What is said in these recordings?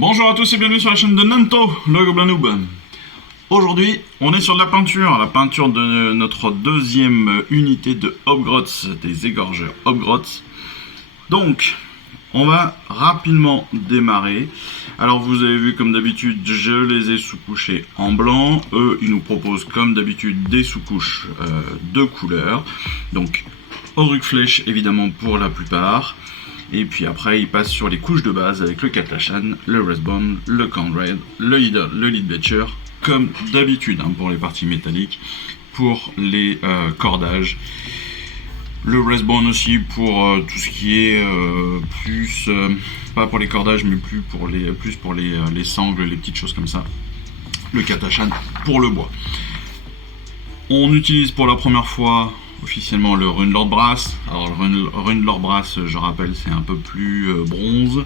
Bonjour à tous et bienvenue sur la chaîne de Nanto, le Gobelin Noob. Aujourd'hui, on est sur de la peinture de notre deuxième unité de Hobgrots, des égorgeurs Hobgrots. Donc, on va rapidement démarrer. Alors vous avez vu comme d'habitude, je les ai sous-couchés en blanc. Eux, ils nous proposent comme d'habitude des sous-couches de couleurs. Donc, Auric Flèche évidemment pour la plupart. Et puis après, il passe sur les couches de base avec le Catachan, le Respawn, le Conrad, le Leadbetcher, comme d'habitude hein, pour les parties métalliques, pour les cordages. Le Respawn aussi pour tout ce qui est plus, pas pour les cordages, mais plus pour les sangles, les petites choses comme ça. Le Catachan pour le bois. On utilise pour la première fois officiellement le Runelord Brass. Alors le Runelord Brass, je rappelle, c'est un peu plus bronze.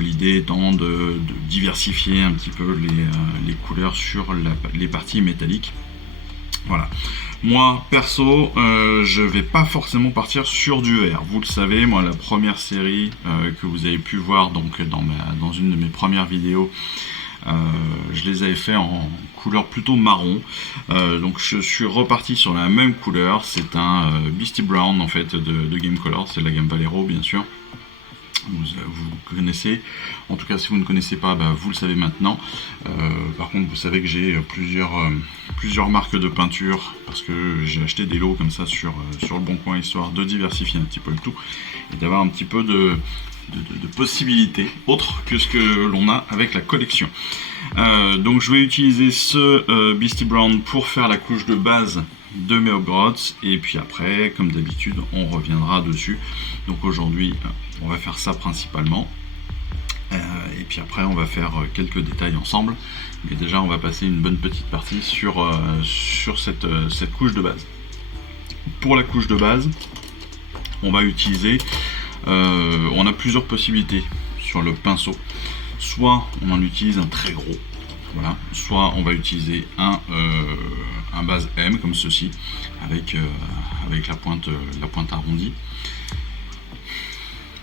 L'idée étant de diversifier un petit peu les couleurs sur les parties métalliques. Voilà. Moi, perso, je vais pas forcément partir sur du vert. Vous le savez, moi, la première série que vous avez pu voir donc dans une de mes premières vidéos, je les avais fait en couleur plutôt marron, donc je suis reparti sur la même couleur. C'est un Beastie Brown en fait de Game Color, c'est la gamme Valero bien sûr. Vous connaissez, en tout cas si vous ne connaissez pas, vous le savez maintenant. Par contre vous savez que j'ai plusieurs marques de peinture parce que j'ai acheté des lots comme ça sur le Bon Coin, histoire de diversifier un petit peu le tout et d'avoir un petit peu de possibilités autres que ce que l'on a avec la collection. Donc je vais utiliser ce Beastie Brown pour faire la couche de base de mes Hobgrots et puis après comme d'habitude on reviendra dessus. Donc aujourd'hui on va faire ça principalement et puis après on va faire quelques détails ensemble, mais déjà on va passer une bonne petite partie sur cette couche de base. Pour la couche de base on va utiliser on a plusieurs possibilités sur le pinceau. Soit on en utilise un très gros, voilà, soit on va utiliser un base M comme ceci, avec la pointe arrondie.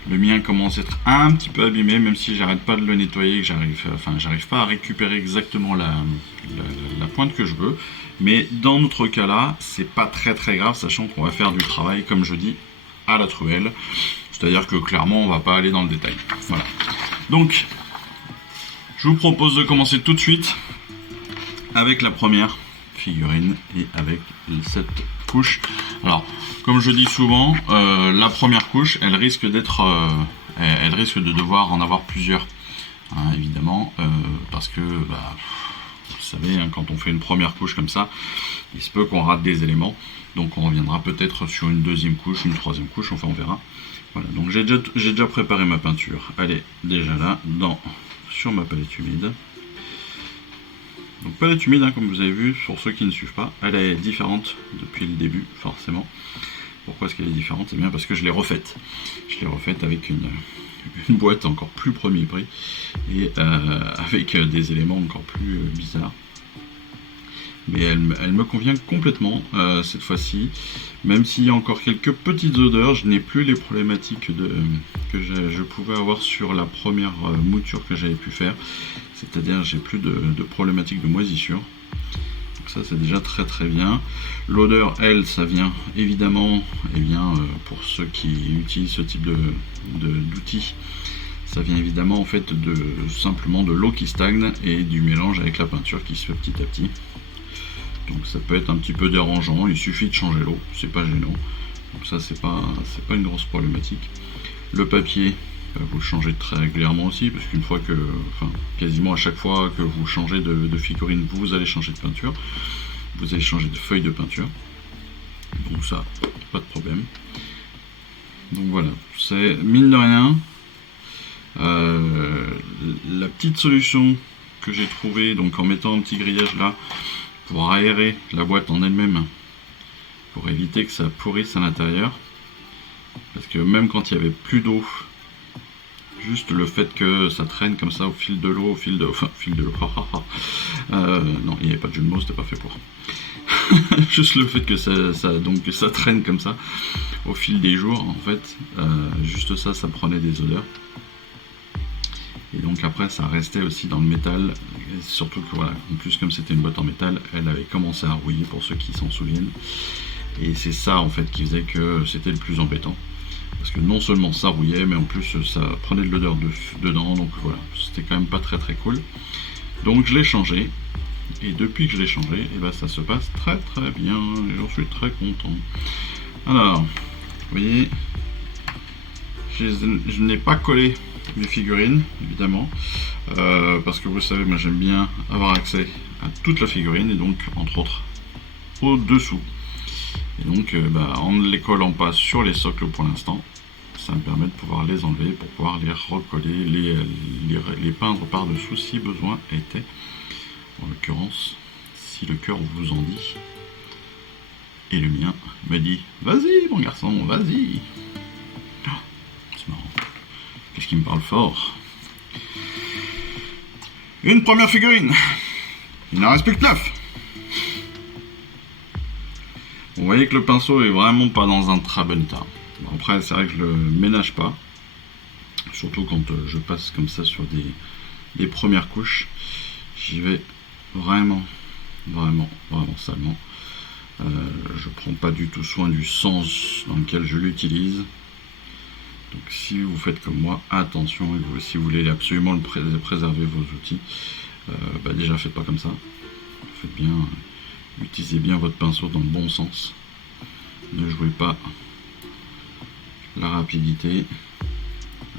Le mien commence à être un petit peu abîmé, même si j'arrête pas de le nettoyer, que j'arrive pas à récupérer exactement la pointe que je veux. Mais dans notre cas là, c'est pas très grave, sachant qu'on va faire du travail, comme je dis, à la truelle. C'est-à-dire que clairement on va pas aller dans le détail. Voilà. Donc je vous propose de commencer tout de suite avec la première figurine et avec cette couche. Alors comme je dis souvent, la première couche elle risque de devoir en avoir plusieurs hein, évidemment parce que vous savez hein, quand on fait une première couche comme ça, il se peut qu'on rate des éléments, donc on reviendra peut-être sur une deuxième couche, une troisième couche, enfin on verra. Voilà, donc j'ai déjà préparé ma peinture, elle est déjà là sur ma palette humide. Donc palette humide, hein, comme vous avez vu, pour ceux qui ne suivent pas, elle est différente depuis le début, forcément. Pourquoi est-ce qu'elle est différente? Eh bien parce que je l'ai refaite. Je l'ai refaite avec une boîte encore plus premier prix et avec des éléments encore plus bizarres. Mais elle me convient complètement cette fois-ci, même s'il y a encore quelques petites odeurs. Je n'ai plus les problématiques que je pouvais avoir sur la première mouture que j'avais pu faire, c'est-à-dire j'ai plus de problématiques de moisissure. Donc ça c'est déjà très bien. L'odeur, elle, ça vient évidemment, pour ceux qui utilisent ce type d'outils, ça vient évidemment en fait simplement de l'eau qui stagne et du mélange avec la peinture qui se fait petit à petit. Donc ça peut être un petit peu dérangeant, il suffit de changer l'eau, c'est pas gênant. Donc ça c'est pas une grosse problématique. Le papier, vous le changez très régulièrement aussi, parce qu'une fois que, quasiment à chaque fois que vous changez de figurine, vous allez changer de peinture. Vous allez changer de feuille de peinture. Donc ça, pas de problème. Donc voilà, c'est mine de rien, la petite solution que j'ai trouvée, donc en mettant un petit grillage là, pour aérer la boîte en elle-même, pour éviter que ça pourrisse à l'intérieur, parce que même quand il y avait plus d'eau, juste le fait que ça traîne comme ça au fil de l'eau, non, il n'y avait pas de jeu de mots, c'était pas fait pour. Juste le fait que ça traîne comme ça au fil des jours, en fait, juste ça prenait des odeurs. Et donc après ça restait aussi dans le métal, et surtout que voilà, en plus comme c'était une boîte en métal, elle avait commencé à rouiller pour ceux qui s'en souviennent. Et c'est ça en fait qui faisait que c'était le plus embêtant. Parce que non seulement ça rouillait, mais en plus ça prenait de l'odeur dedans, donc voilà, c'était quand même pas très très cool. Donc je l'ai changé, et depuis que je l'ai changé, et ben ça se passe très très bien, et j'en suis très content. Alors, vous voyez, je n'ai pas collé mes figurines, évidemment, parce que vous savez, moi j'aime bien avoir accès à toute la figurine, et donc entre autres au-dessous. Et donc en ne les collant pas sur les socles pour l'instant, ça me permet de pouvoir les enlever pour pouvoir les recoller, les peindre par-dessous si besoin était. En l'occurrence, si le cœur vous en dit, et le mien me dit vas-y mon garçon, vas-y. Oh, c'est marrant. Qu'est-ce qui me parle fort? Une première figurine. Il n'en reste plus que 9. Vous voyez que le pinceau est vraiment pas dans un très bon état. Bon, après, c'est vrai que je le ménage pas. Surtout quand je passe comme ça sur des premières couches. J'y vais vraiment salement. Je prends pas du tout soin du sens dans lequel je l'utilise. Donc si vous faites comme moi, attention, si vous voulez absolument préserver vos outils, déjà faites pas comme ça. Faites bien, utilisez bien votre pinceau dans le bon sens. Ne jouez pas la rapidité,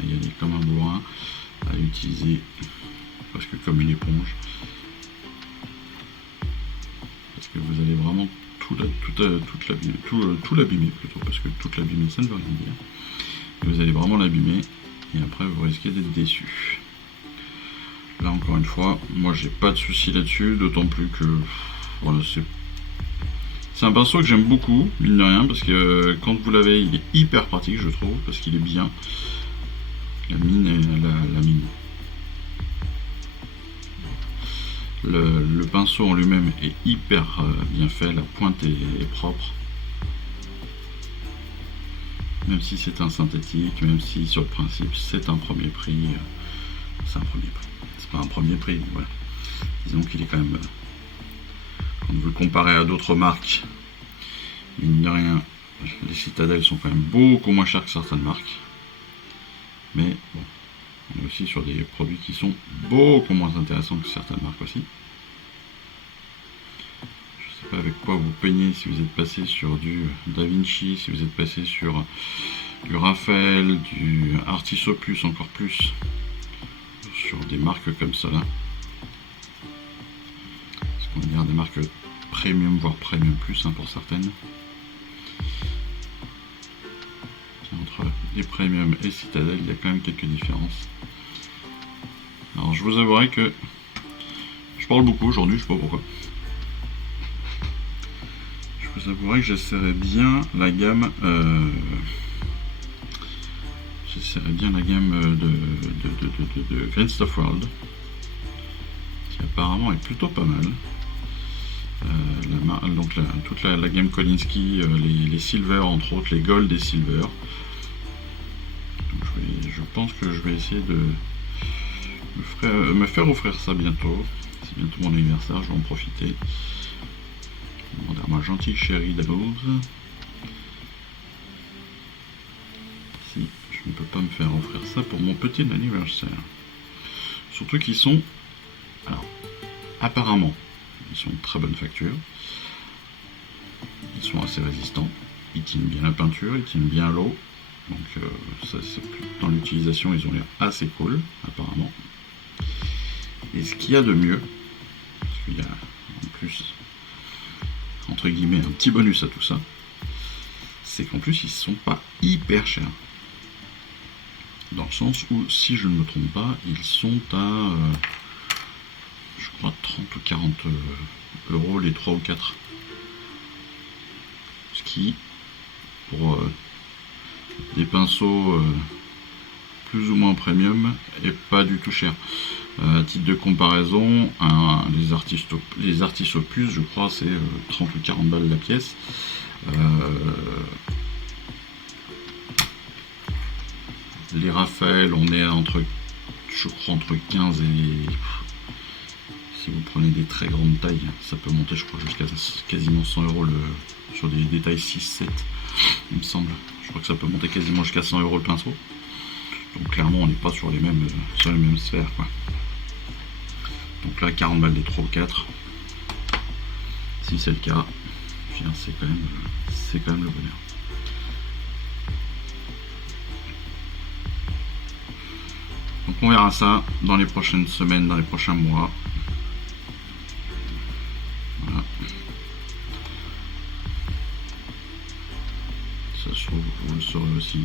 à y aller comme un bourrin, à l'utiliser presque comme une éponge. Parce que vous allez vraiment tout l'abîmer plutôt, parce que tout l'abîmer ça ne veut rien dire. Et vous allez vraiment l'abîmer et après vous risquez d'être déçu. Là encore une fois, moi j'ai pas de souci là-dessus, d'autant plus que voilà, c'est un pinceau que j'aime beaucoup, mine de rien, parce que quand vous l'avez, il est hyper pratique, je trouve, parce qu'il est bien. La mine et la mine. Le pinceau en lui-même est hyper bien fait, la pointe est propre. Même si c'est un synthétique, même si sur le principe c'est un premier prix, c'est pas un premier prix, voilà. Disons qu'il est quand même, quand vous le comparez à d'autres marques, mine de rien, les citadelles sont quand même beaucoup moins chères que certaines marques. Mais bon, on est aussi sur des produits qui sont beaucoup moins intéressants que certaines marques aussi. Je sais pas avec quoi vous peignez, si vous êtes passé sur du Da Vinci, si vous êtes passé sur du Raphaël, du Artis Opus encore plus, sur des marques comme cela. Parce qu'on va dire des marques premium, voire premium plus pour certaines. Entre les premium et Citadel, il y a quand même quelques différences. Alors je vous avouerai que je parle beaucoup aujourd'hui, je sais pas pourquoi. Je vous avouerai que j'essaierai bien la gamme de Green Stuff World, qui apparemment est plutôt pas mal. Toute la gamme Kolinsky, les silver entre autres, les gold et silver. Donc je pense que je vais essayer de me faire offrir ça bientôt. C'est bientôt mon anniversaire, je vais en profiter. Demander à ma gentille chérie d'amour si je ne peux pas me faire offrir ça pour mon petit anniversaire. Surtout qu'ils sont, alors apparemment, ils sont de très bonne facture. Ils sont assez résistants. Ils tiennent bien la peinture, ils tiennent bien l'eau. Donc dans l'utilisation, ils ont l'air assez cool, apparemment. Et ce qu'il y a de mieux, parce qu'il y a en plus, entre guillemets, un petit bonus à tout ça, c'est qu'en plus, ils sont pas hyper chers. Dans le sens où, si je ne me trompe pas, ils sont à, je crois, 30 ou 40 euros les 3 ou 4. Ce qui, pour des pinceaux plus ou moins premium, est pas du tout cher. À titre de comparaison, les Artis Opus, je crois, c'est 30 ou 40 balles la pièce. Les Raphaël, on est entre je crois entre 15 et... Si vous prenez des très grandes tailles, ça peut monter, je crois, jusqu'à quasiment 100 € sur des détails 6-7, il me semble. Je crois que ça peut monter quasiment jusqu'à 100 € le pinceau. Donc clairement, on n'est pas sur les mêmes sphères, quoi. Donc là, 40 balles des 3 ou 4. Si c'est le cas, c'est quand même le bonheur. Donc on verra ça dans les prochaines semaines, dans les prochains mois. Voilà. Ça se trouve, vous le saurez aussi,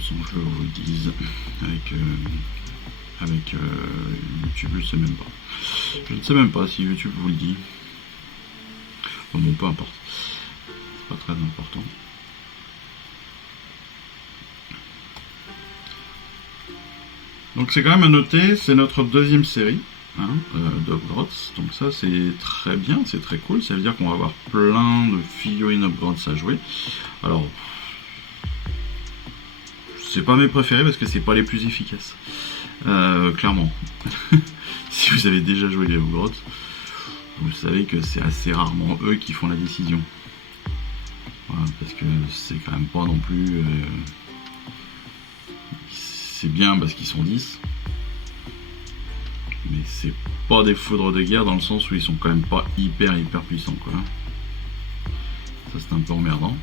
sans que je vous le dise, avec YouTube, je ne sais même pas. Je ne sais même pas si YouTube vous le dit. Bon, peu importe. C'est pas très important. Donc c'est quand même à noter, c'est notre deuxième série d'Upgrots. Donc ça c'est très bien, c'est très cool. Ça veut dire qu'on va avoir plein de figurines Upgrots à jouer. Alors, c'est pas mes préférés parce que c'est pas les plus efficaces. Clairement. Si vous avez déjà joué les Upgrots, vous savez que c'est assez rarement eux qui font la décision. Voilà, parce que c'est quand même pas non plus... c'est bien parce qu'ils sont 10. Mais c'est pas des foudres de guerre dans le sens où ils sont quand même pas hyper puissants, quoi. Ça c'est un peu emmerdant.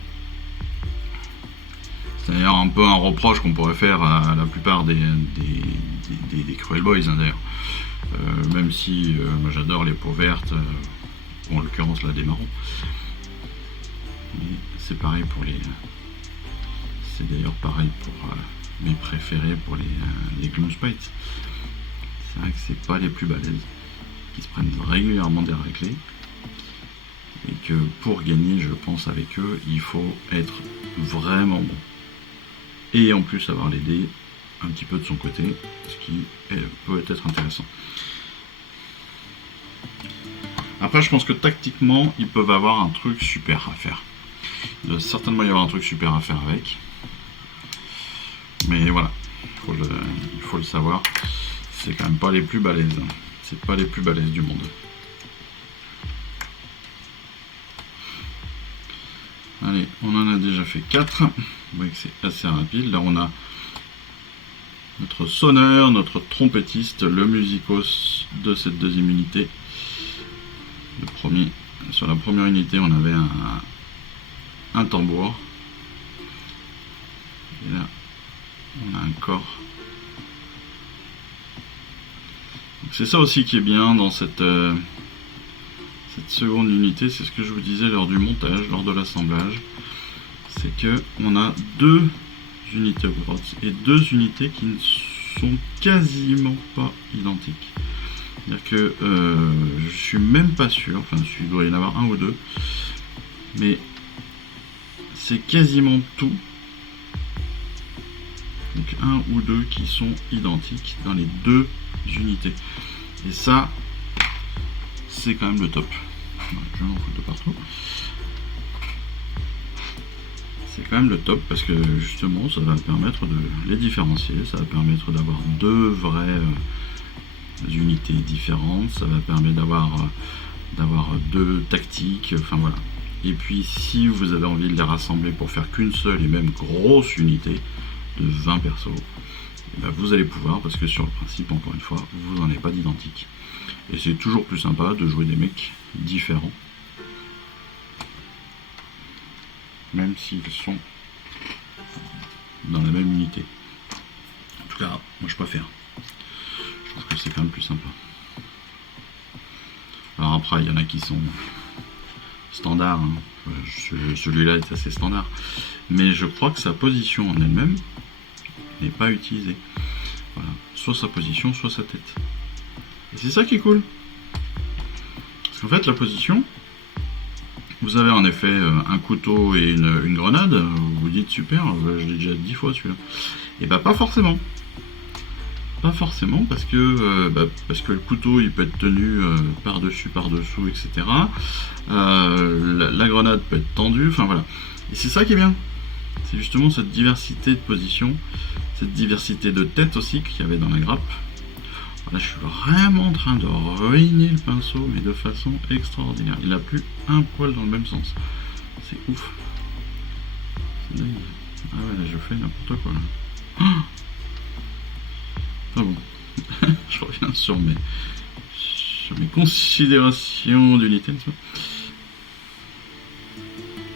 C'est d'ailleurs un peu un reproche qu'on pourrait faire à la plupart des Cruel Boys, hein, d'ailleurs. Même si moi j'adore les peaux vertes, en l'occurrence là des marrons. Mais c'est pareil pour les... C'est d'ailleurs pareil pour mes préférés pour les Gloomspite. C'est vrai que c'est pas les plus balèzes, qui se prennent régulièrement des raclés. Et que pour gagner, je pense, avec eux, il faut être vraiment bon. Et en plus avoir les dés un petit peu de son côté, ce qui peut être intéressant. Après, je pense que tactiquement, ils peuvent avoir un truc super à faire. Il doit certainement y avoir un truc super à faire avec. Mais voilà, il faut le savoir. C'est quand même pas les plus balèzes. C'est pas les plus balèzes du monde. Allez, on en a déjà fait 4. Vous voyez que c'est assez rapide. Là, on a notre sonneur, notre trompettiste, le musicos de cette deuxième unité. Sur la première unité, on avait un tambour. Et là, on a un corps. C'est ça aussi qui est bien dans cette seconde unité, c'est ce que je vous disais lors du montage, lors de l'assemblage, c'est que on a deux unités Upgrots et deux unités qui ne sont quasiment pas identiques. C'est-à-dire que je suis même pas sûr, enfin il doit y en avoir un ou deux, mais c'est quasiment tout. Donc un ou deux qui sont identiques dans les deux unités. Et ça, c'est quand même le top. Je vais en foutre de partout. C'est quand même le top parce que justement, ça va permettre de les différencier. Ça va permettre d'avoir deux vraies unités différentes. Ça va permettre d'avoir deux tactiques. Enfin voilà. Et puis, si vous avez envie de les rassembler pour faire qu'une seule et même grosse unité de 20 persos, et ben vous allez pouvoir, parce que sur le principe, encore une fois, vous n'en avez pas d'identique. Et c'est toujours plus sympa de jouer des mecs différents, même s'ils sont dans la même unité. En tout cas, moi je préfère. Je trouve que c'est quand même plus sympa. Alors après, il y en a qui sont standards, hein. Celui-là est assez standard. Mais je crois que sa position en elle-même n'est pas utilisée. Voilà. Soit sa position, soit sa tête. Et c'est ça qui est cool. Parce qu'en fait, la position, vous avez en effet un couteau et une grenade. Vous vous dites super, je l'ai déjà 10 fois celui-là. Et bah pas forcément. Pas forcément parce que le couteau il peut être tenu par-dessus, par-dessous, etc. La grenade peut être tendue, enfin voilà. Et c'est ça qui est bien. c'est justement cette diversité de positions, cette diversité de têtes aussi qu'il y avait dans la grappe. Là, je suis vraiment en train de ruiner le pinceau, mais de façon extraordinaire. Il n'a plus un poil dans le même sens. C'est ouf. C'est dingue. Ah ouais, là, je fais n'importe quoi. Là. Ah bon. Je reviens sur mes considérations d'unité.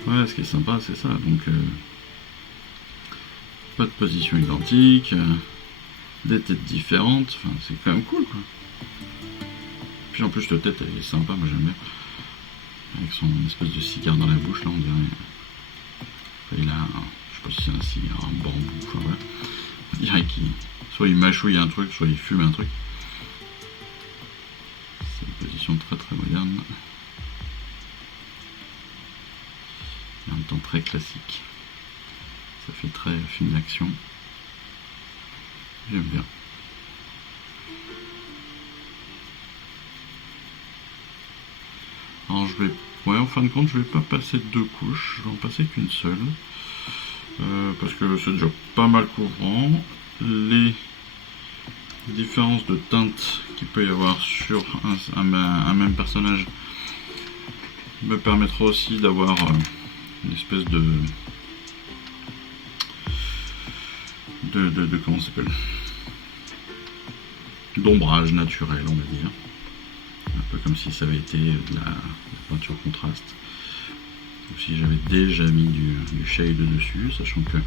Ouais, ce qui est sympa, c'est ça. Donc, pas de position identique. Des têtes différentes, enfin, c'est quand même cool quoi. Puis en plus la tête elle est sympa, moi j'aime bien. Avec son espèce de cigare dans la bouche là on dirait. Enfin, il a je sais pas si c'est un cigare, un bambou, enfin voilà. On dirait qu'il. Soit il mâchouille un truc, soit il fume un truc. C'est une position très très moderne. Et en même temps très classique. Ça fait très film d'action. J'aime bien. Alors je vais... Ouais, en fin de compte, je vais pas passer 2 couches, je vais en passer qu'une seule. Parce que c'est déjà pas mal couvrant. Les différences de teinte qu'il peut y avoir sur un même personnage me permettra aussi d'avoir une espèce de comment ça s'appelle, d'ombrage naturel, on va dire. Un peu comme si ça avait été de la peinture contraste. Ou si j'avais déjà mis du shade dessus, sachant que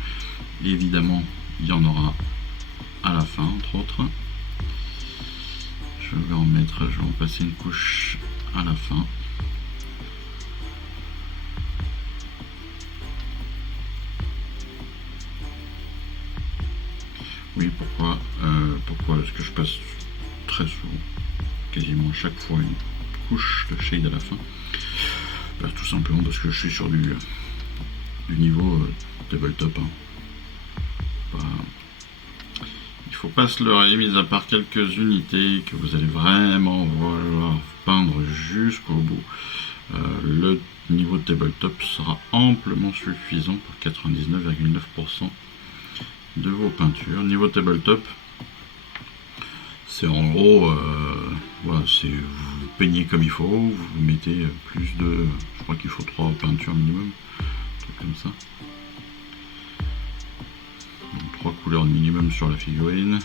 évidemment il y en aura à la fin, entre autres. Je vais en passer une couche à la fin. Oui, pourquoi est-ce que je passe très souvent, quasiment chaque fois, une couche de shade à la fin? Tout simplement parce que je suis sur du niveau tabletop. Il faut pas se leurrer, mis à part quelques unités que vous allez vraiment vouloir peindre jusqu'au bout. Le niveau de tabletop sera amplement suffisant pour 99,9% de vos peintures. Niveau tabletop, c'est en gros, voilà, c'est vous peignez comme il faut, vous mettez plus de, je crois qu'il faut 3 peintures minimum, un truc comme ça. Donc 3 couleurs minimum sur la figurine.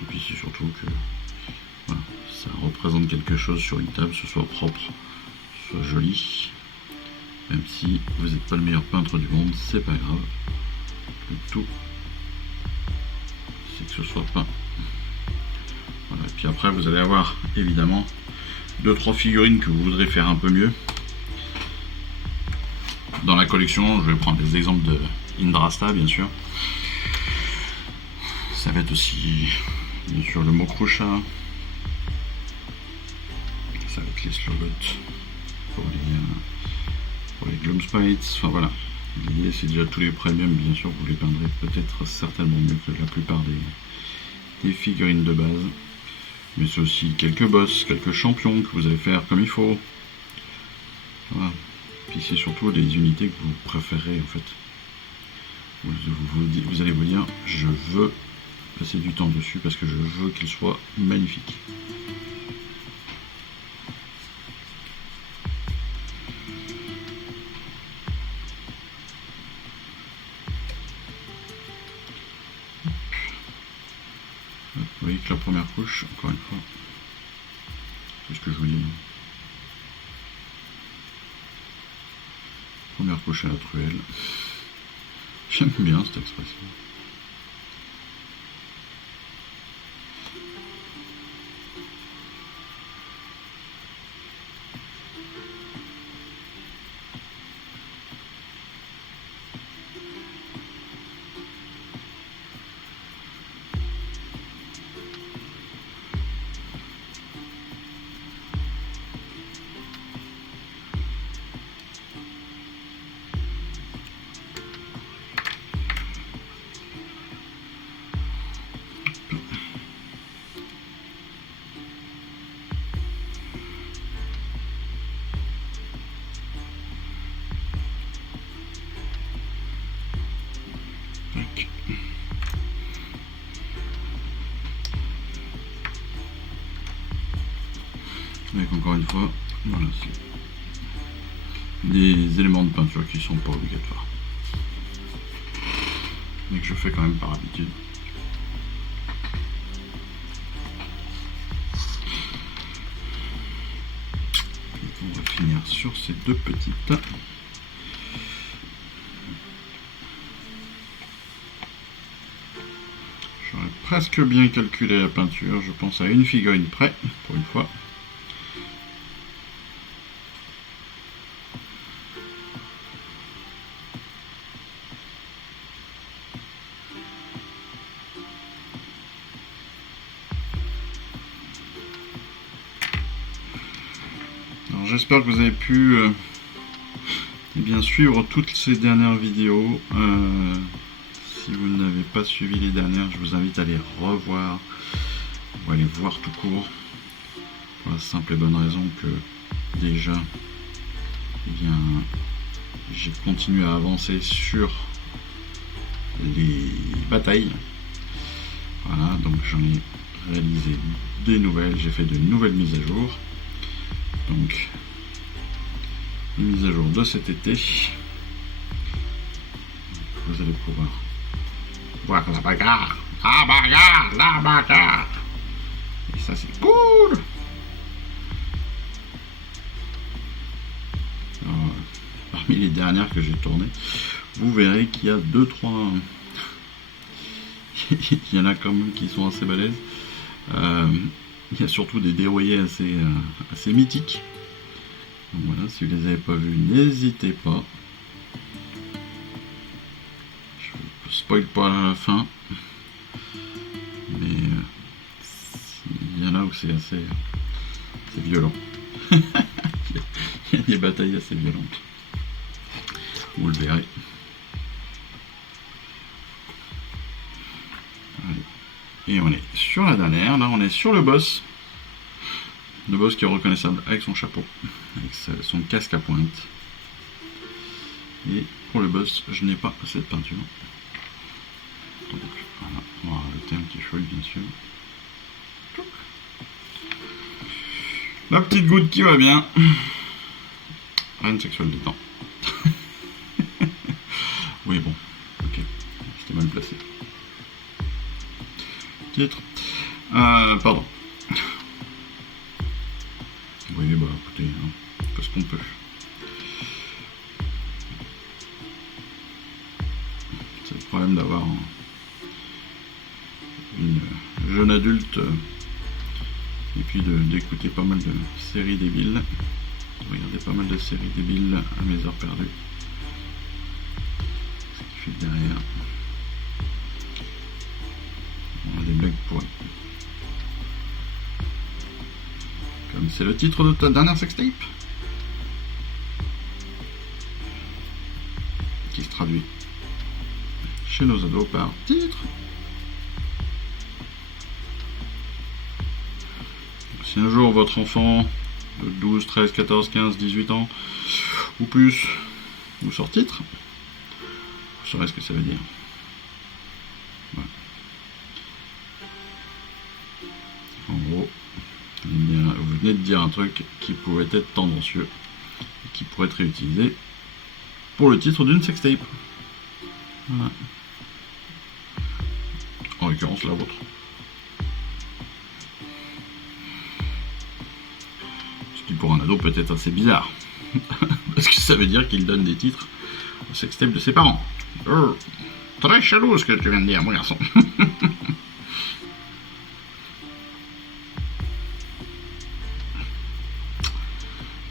Et puis c'est surtout que voilà, ça représente quelque chose sur une table, ce soit propre, soit joli. Même si vous n'êtes pas le meilleur peintre du monde, c'est pas grave. Le tout, c'est que ce soit peint. Voilà. Et puis après, vous allez avoir évidemment 2-3 figurines que vous voudrez faire un peu mieux. Dans la collection, je vais prendre des exemples de Indrasta, bien sûr. Ça va être aussi, bien sûr, le Mokrusha. Ça va être les Slogoth pour les Gloomspites. Enfin voilà. L'idée, c'est déjà tous les premiums, bien sûr, vous les peindrez peut-être certainement mieux que la plupart des figurines de base. Mais c'est aussi quelques boss, quelques champions que vous allez faire comme il faut. Voilà. Puis c'est surtout les unités que vous préférez en fait. Vous allez vous dire, je veux passer du temps dessus parce que je veux qu'il soit magnifique. Vous voyez que la première couche, encore une fois, c'est ce que je vous dis. Première couche à la truelle. J'aime bien cette expression. Avec encore une fois, voilà, c'est des éléments de peinture qui sont pas obligatoires. Mais que je fais quand même par habitude. On va finir sur ces deux petites. J'aurais presque bien calculé la peinture, je pense à une figurine près, pour une fois. Alors j'espère que vous avez pu bien suivre toutes ces dernières vidéos. Si vous n'avez pas suivi les dernières, je vous invite à les revoir ou à les voir tout court, pour la simple et bonne raison que déjà j'ai continué à avancer sur les batailles. Voilà, donc j'en ai réalisé des nouvelles, j'ai fait de nouvelles mises à jour. Donc les mises à jour de cet été, vous allez pouvoir voir la bagarre, la bagarre. Et ça c'est cool. Alors, parmi les dernières que j'ai tournées, vous verrez qu'il y a 2-3... il y en a quand même qui sont assez balèzes. Il y a surtout des déroyés assez mythiques. Donc voilà, si vous les avez pas vus, n'hésitez pas. Je vous spoil pas à la fin. Mais il y en a où c'est assez violent. Il y a des batailles assez violentes. Vous le verrez. Allez. Et on est sur la dernière. Là, on est sur le boss. Le boss qui est reconnaissable avec son chapeau, avec son casque à pointe. Et pour le boss, je n'ai pas cette peinture. Donc voilà, on va rajouter un petit feuille bien sûr. La petite goutte qui va bien. Rien de sexuel dedans. Oui bon, ok, j'étais mal placé. Titre. Pardon. Oui, bah écoutez, hein, qu'est-ce qu'on peut. C'est le problème d'avoir une jeune adulte et puis d'écouter pas mal de séries débiles. De regarder pas mal de séries débiles à mes heures perdues. Ce qui fait que derrière, on a des blagues pourries. Comme c'est le titre de ta dernière sextape, qui se traduit chez nos ados par titre. Si un jour votre enfant de 12, 13, 14, 15, 18 ans ou plus vous sort titre, vous saurez ce que ça veut dire. Voilà. En gros, vous venez de dire un truc qui pouvait être tendancieux et qui pourrait être réutilisé pour le titre d'une sextape. Voilà. En l'occurrence la vôtre. Ce qui pour un ado peut être assez bizarre. Parce que ça veut dire qu'il donne des titres aux sextapes de ses parents. Très chelou ce que tu viens de dire, mon garçon.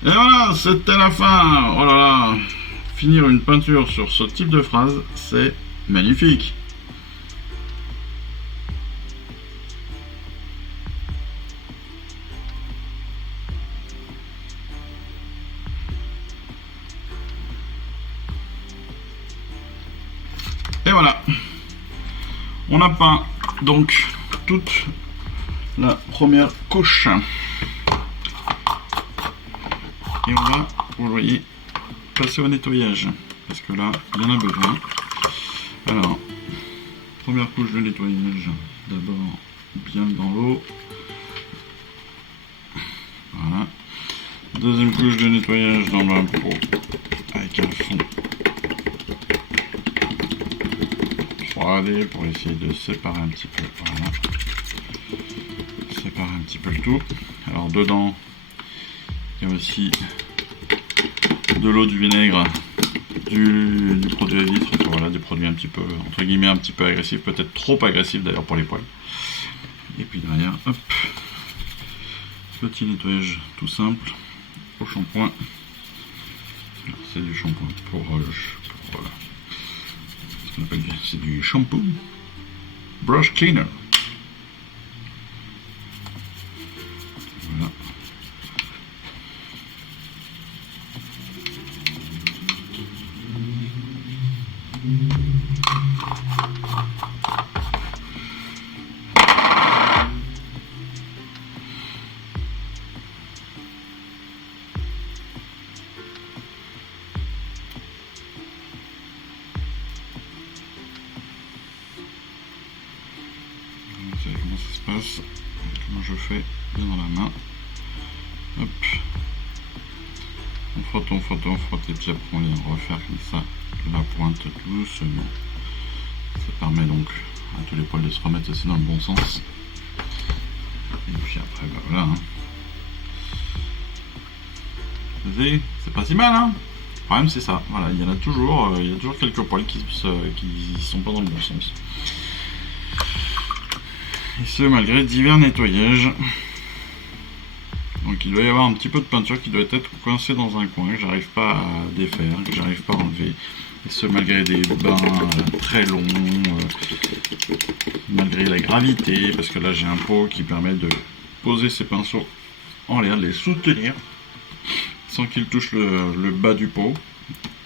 Et voilà, c'était la fin. Oh là là, finir une peinture sur ce type de phrase, c'est magnifique. Et voilà, on a peint donc toute la première couche. Et on va, vous le voyez, passer au nettoyage, parce que là, il y en a besoin. Alors, première couche de nettoyage, d'abord bien dans l'eau. Voilà. Deuxième couche de nettoyage dans ma peau avec un fond 3D pour essayer de séparer un petit peu. Voilà. Séparer un petit peu le tout. Alors dedans, il y a aussi de l'eau, du vinaigre, du produit à vitre, voilà, des produits un petit peu, entre guillemets, un petit peu agressifs, peut-être trop agressifs d'ailleurs pour les poils. Et puis derrière, hop, petit nettoyage tout simple au shampoing. C'est du shampoing pour ce qu'on appelle, c'est du shampoo brush cleaner. Voilà. Vous savez comment ça se passe, comment je fais bien dans la main. Hop. On frotte, et puis après on vient refaire comme ça la pointe doucement. Ça permet donc à tous les poils de se remettre aussi dans le bon sens. Et puis après, bah voilà. Hein. Vous voyez, c'est pas si mal, hein. Le problème c'est ça, voilà, il y a toujours quelques poils qui sont pas dans le bon sens. Et ce malgré divers nettoyages. Donc il doit y avoir un petit peu de peinture qui doit être coincée dans un coin, que j'arrive pas à défaire, que j'arrive pas à enlever. Et ce malgré des bains très longs, malgré la gravité, parce que là j'ai un pot qui permet de poser ces pinceaux en l'air, de les soutenir, sans qu'ils touchent le bas du pot,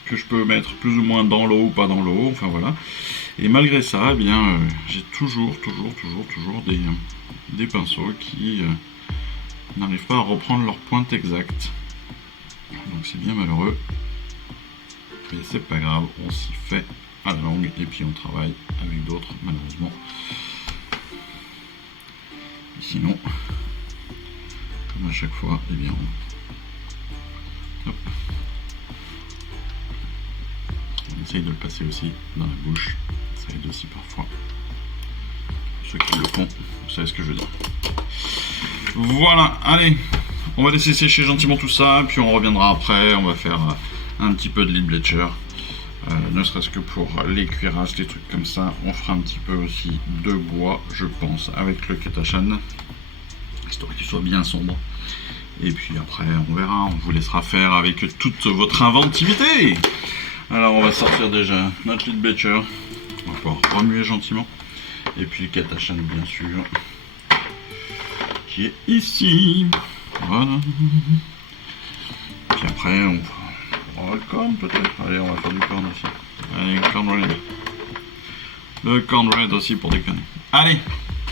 que je peux mettre plus ou moins dans l'eau ou pas dans l'eau, enfin voilà. Et malgré ça, eh bien, j'ai toujours des pinceaux qui n'arrivent pas à reprendre leur pointe exacte. Donc c'est bien malheureux. Mais c'est pas grave, on s'y fait à la longue et puis on travaille avec d'autres malheureusement. Et sinon, comme à chaque fois, eh bien on essaye de le passer aussi dans la bouche. Ça aide aussi parfois. Ceux qui le font, vous savez ce que je veux dire. Voilà, allez, on va laisser sécher gentiment tout ça, puis on reviendra après, on va faire un petit peu de lid bleacher, ne serait-ce que pour les cuirasses, les trucs comme ça. On fera un petit peu aussi de bois, je pense, avec le Ketashan, histoire qu'il soit bien sombre. Et puis après, on verra, on vous laissera faire avec toute votre inventivité. Alors on va sortir déjà notre lid bleacher, on va pouvoir remuer gentiment, et puis le Ketashan bien sûr, qui est ici. Voilà. Puis après, on va le corn peut-être. Allez, on va faire du corn aussi. Allez, corn red. Le corn red aussi pour déconner. Allez,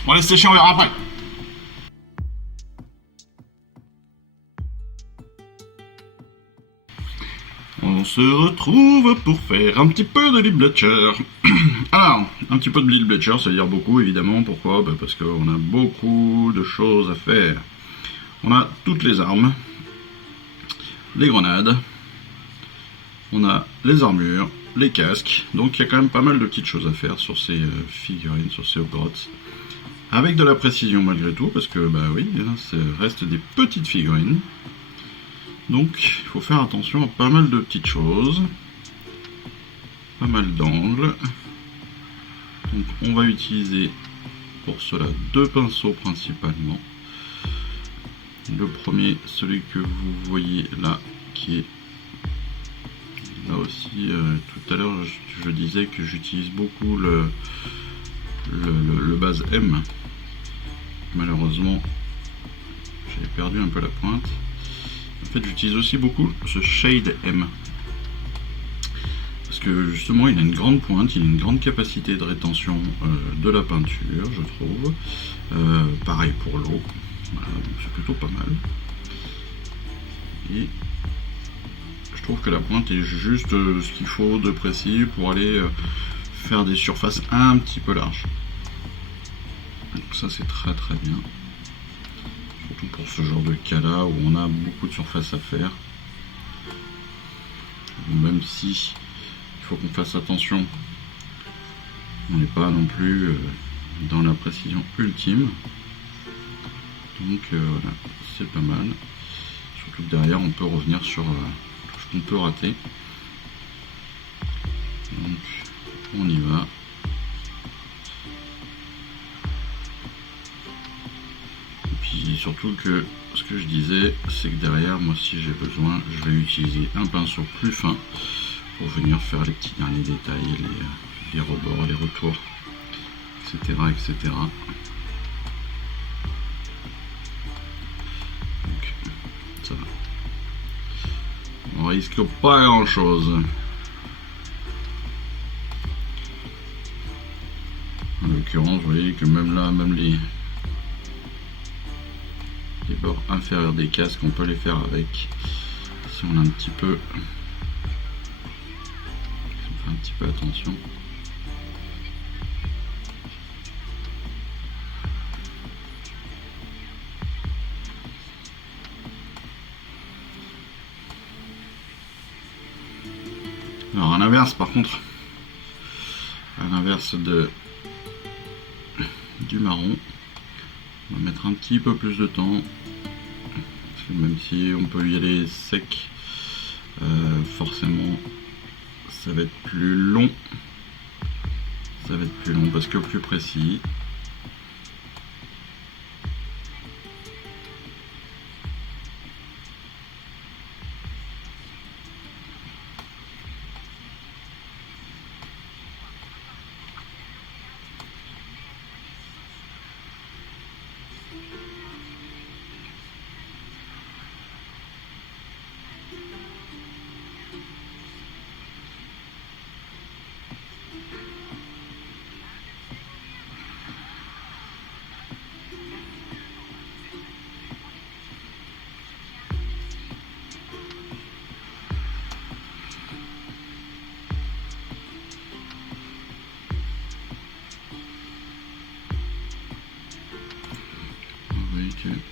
on laisse sécher, on verra après. On se retrouve pour faire un petit peu de lid bleacher. Alors, un petit peu de lid bleacher, ça veut dire beaucoup évidemment. Pourquoi ? Parce qu'on a beaucoup de choses à faire. On a toutes les armes, les grenades, on a les armures, les casques. Donc il y a quand même pas mal de petites choses à faire sur ces figurines, sur ces Hobgrots. Avec de la précision malgré tout, parce que bah oui, ça reste des petites figurines. Donc il faut faire attention à pas mal de petites choses, pas mal d'angles. Donc on va utiliser pour cela deux pinceaux principalement. Le premier, celui que vous voyez là, qui est là aussi, tout à l'heure je disais que j'utilise beaucoup le base M. Malheureusement, j'ai perdu un peu la pointe. En fait, j'utilise aussi beaucoup ce Shade M. Parce que justement, il a une grande pointe, il a une grande capacité de rétention de la peinture, je trouve. Pareil pour l'eau. Voilà, donc c'est plutôt pas mal. Et je trouve que la pointe est juste ce qu'il faut de précis pour aller faire des surfaces un petit peu larges. Donc ça c'est très très bien. Il faut surtout pour ce genre de cas-là où on a beaucoup de surface à faire. Même si il faut qu'on fasse attention, on n'est pas non plus dans la précision ultime. Donc voilà, c'est pas mal. Surtout que derrière on peut revenir sur tout ce qu'on peut rater. Donc on y va. Et puis surtout que ce que je disais, c'est que derrière, moi si j'ai besoin, je vais utiliser un pinceau plus fin pour venir faire les petits derniers détails, les rebords, les retours, etc. etc. Donc ça va. On risque pas grand chose. En l'occurrence, vous voyez que même là, même les bords inférieurs des casques, on peut les faire avec. Si on a un petit peu, si on fait un petit peu attention. Alors à l'inverse, par contre, à l'inverse du marron, on va mettre un petit peu plus de temps. Parce que même si on peut y aller sec, forcément ça va être plus long. Ça va être plus long parce que plus précis.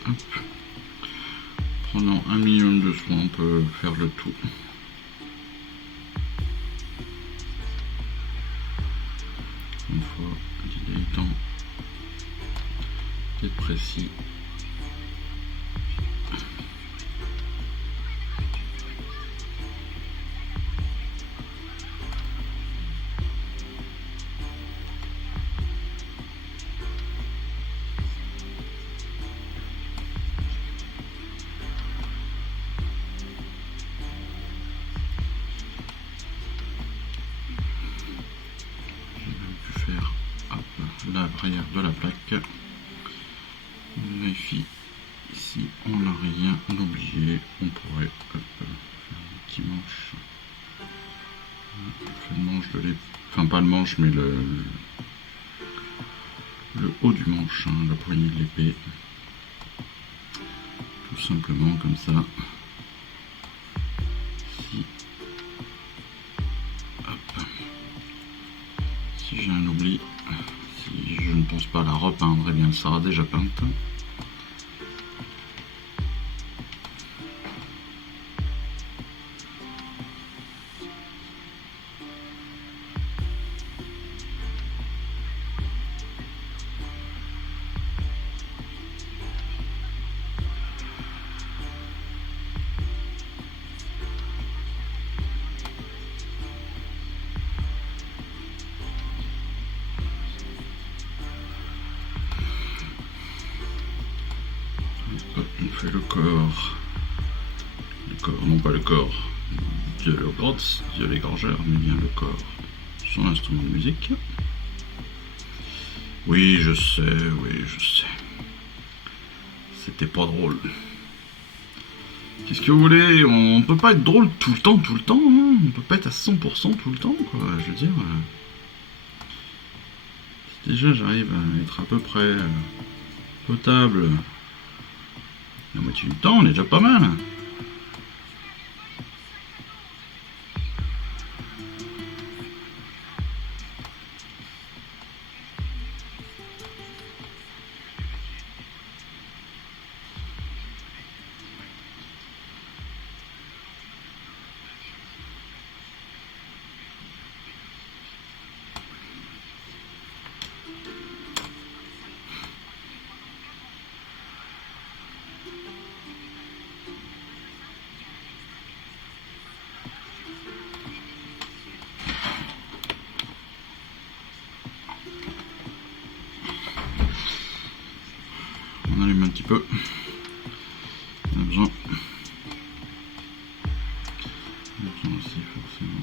Hop. Prenant un minimum de soin, on peut faire le tout. Une fois l'idée étant d'être précis. L'arrière de la plaque. On vérifie si on n'a rien oublié. On pourrait faire un petit manche. Le manche de l'épée. Enfin pas le manche mais le haut du manche, hein, la poignée de l'épée. Tout simplement comme ça. Si j'ai un oubli. Si je ne pense pas la repeindre, eh bien elle sera déjà peinte. On fait le corps, non pas le corps de Hoggrots, de l'égorgeur, mais bien le corps, son instrument de musique. Oui, je sais. C'était pas drôle. Qu'est-ce que vous voulez? On peut pas être drôle tout le temps, hein. On peut pas être à 100% tout le temps, quoi. Je veux dire. Si déjà j'arrive à être à peu près potable la moitié du temps, on est déjà pas mal. petit peu. On a besoin. On a besoin aussi forcément.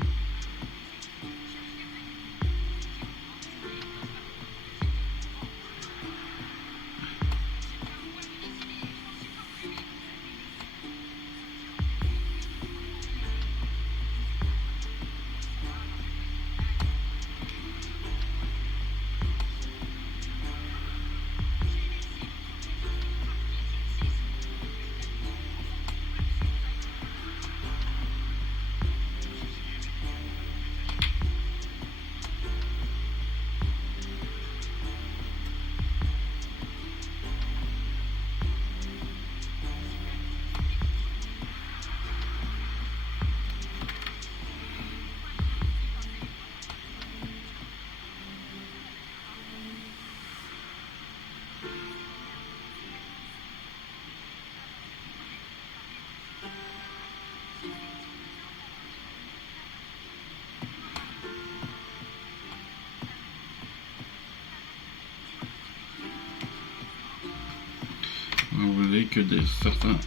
Vous voyez que certains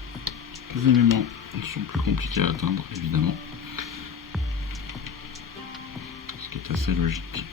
éléments sont plus compliqués à atteindre, évidemment. Ce qui est assez logique.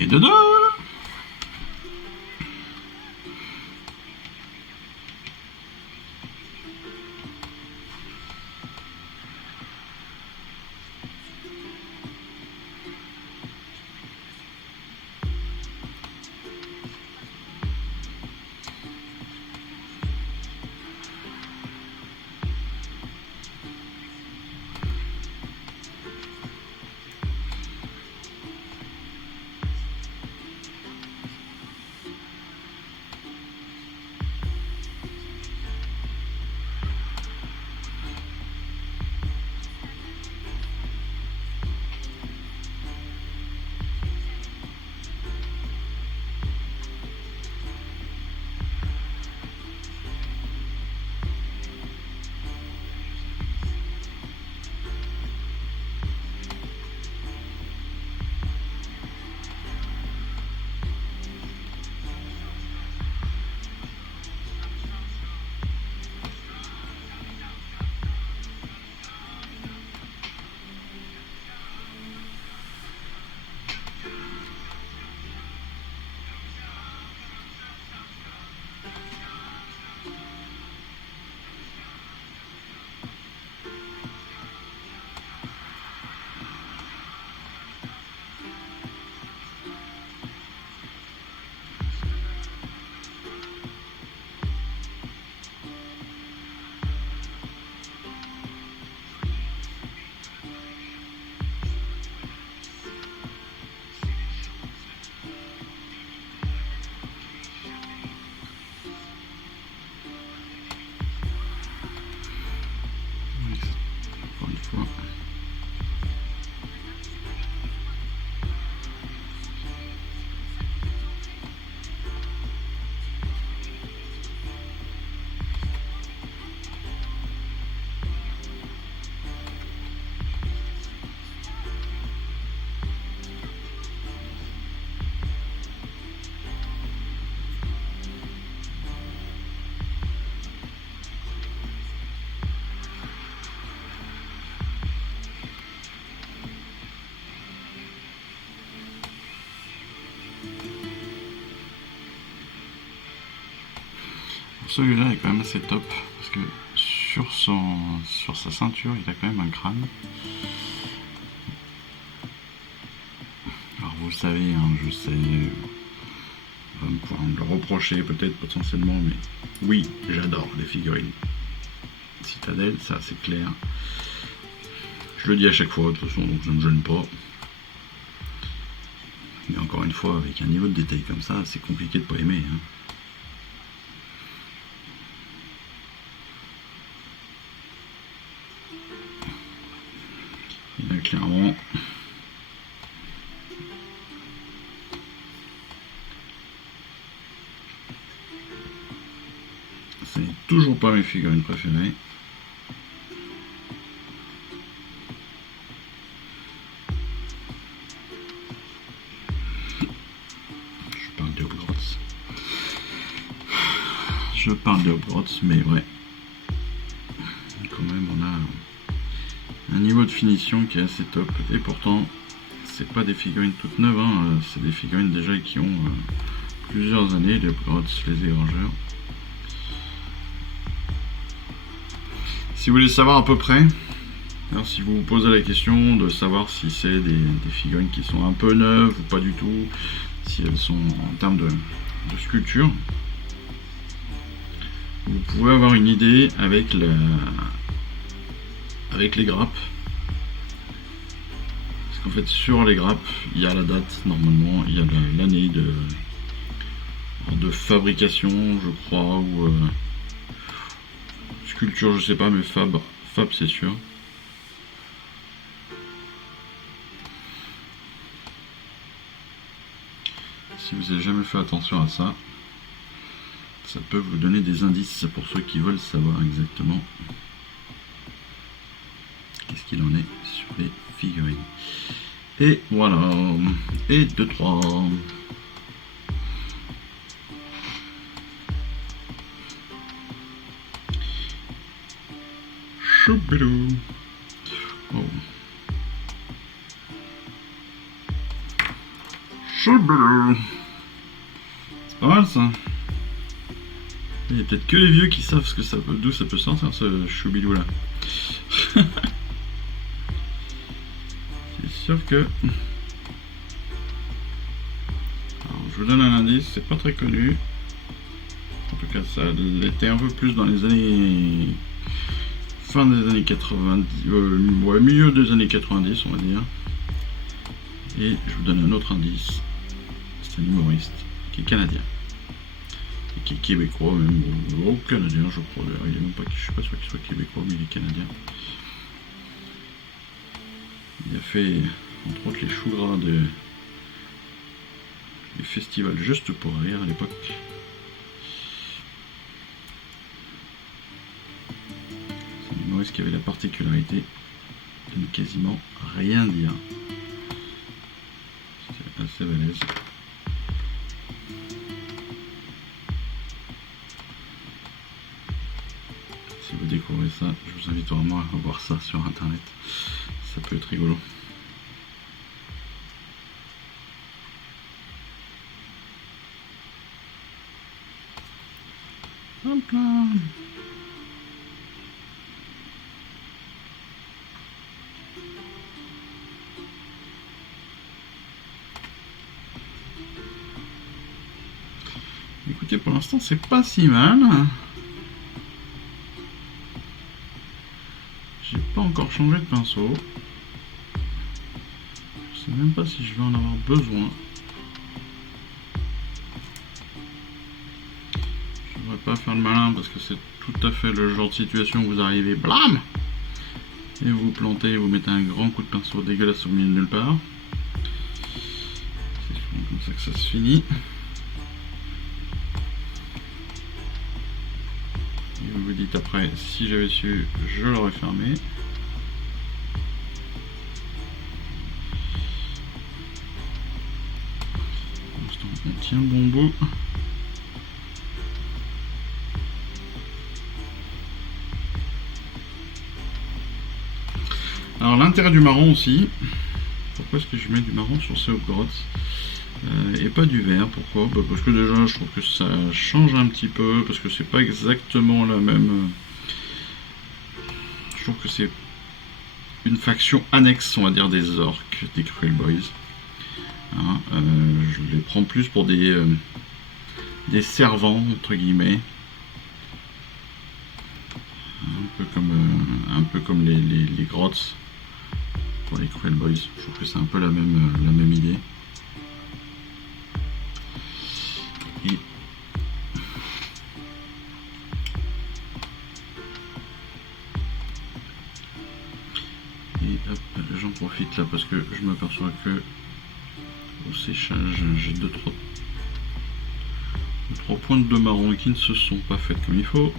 Et de deux. celui-là est quand même assez top, parce que sur sa ceinture, il a quand même un crâne. Alors vous savez, hein, je sais, on va pouvoir me le reprocher peut-être potentiellement, mais oui, j'adore les figurines. Citadel, ça c'est clair. Je le dis à chaque fois, de toute façon, donc je ne me gêne pas. Mais encore une fois, avec un niveau de détail comme ça, c'est compliqué de pas aimer. Hein. Et là, clairement, c'est toujours pas mes figurines préférées. Je parle de Hogwarts, mais ouais. Quand même, on a un niveau de finition qui est assez top. Et pourtant, c'est pas des figurines toutes neuves, hein. C'est des figurines déjà qui ont plusieurs années, les Hogwarts, les égorgeurs. Si vous voulez savoir à peu près, alors si vous vous posez la question de savoir si c'est des figurines qui sont un peu neuves ou pas du tout, si elles sont en termes de sculpture, vous pouvez avoir une idée avec les grappes. Parce qu'en fait sur les grappes, il y a la date normalement, il y a l'année de fabrication, je crois, ou sculpture, je sais pas, mais fab c'est sûr. Si vous n'avez jamais fait attention à ça, ça peut vous donner des indices pour ceux qui veulent savoir exactement qu'est-ce qu'il en est sur les figurines. Et voilà, et 2, 3. Choubidou. Oh. Choubidou. C'est pas mal ça. Il y a peut-être que les vieux qui savent d'où ça peut sortir ce choubidou là. C'est sûr que... Alors je vous donne un indice, c'est pas très connu. En tout cas ça l'était un peu plus dans les années... Fin des années 90, ouais, milieu des années 90 on va dire. Et je vous donne un autre indice. C'est un humoriste qui est canadien. Et qui est québécois même, ou canadien je crois d'ailleurs. Il est même pas, je suis pas sûr qu'il soit québécois mais il est canadien. Il a fait entre autres les choux gras du festival Juste pour rire à l'époque. C'est un humoriste qui avait la particularité de ne quasiment rien dire. C'était assez balèze. Si vous découvrez ça, je vous invite vraiment à voir ça sur internet. Ça peut être rigolo. Hop là. Écoutez, pour l'instant, c'est pas si mal. J'ai pas encore changé de pinceau. Je sais même pas si je vais en avoir besoin. Je devrais pas faire le malin parce que c'est tout à fait le genre de situation où vous arrivez, blam, et vous vous plantez et vous mettez un grand coup de pinceau dégueulasse au milieu de nulle part. C'est souvent comme ça que ça se finit. Et vous vous dites après, si j'avais su, je l'aurais fermé. Pour l'instant, on tient le bon bout. Alors l'intérêt du marron aussi, pourquoi est-ce que je mets du marron sur ces Hogwarts? Et pas du vert. Pourquoi? Bah parce que déjà je trouve que ça change un petit peu, parce que c'est pas exactement la même. Je trouve que c'est une faction annexe, on va dire, des orques, des Cruel Boys. Hein, je les prends plus pour des servants, entre guillemets. Un peu comme les Grots pour les Cruel Boys. Je trouve que c'est un peu la même idée. Et hop, j'en profite là parce que je m'aperçois que au séchage, j'ai 2-3 pointes de marron qui ne se sont pas faites comme il faut.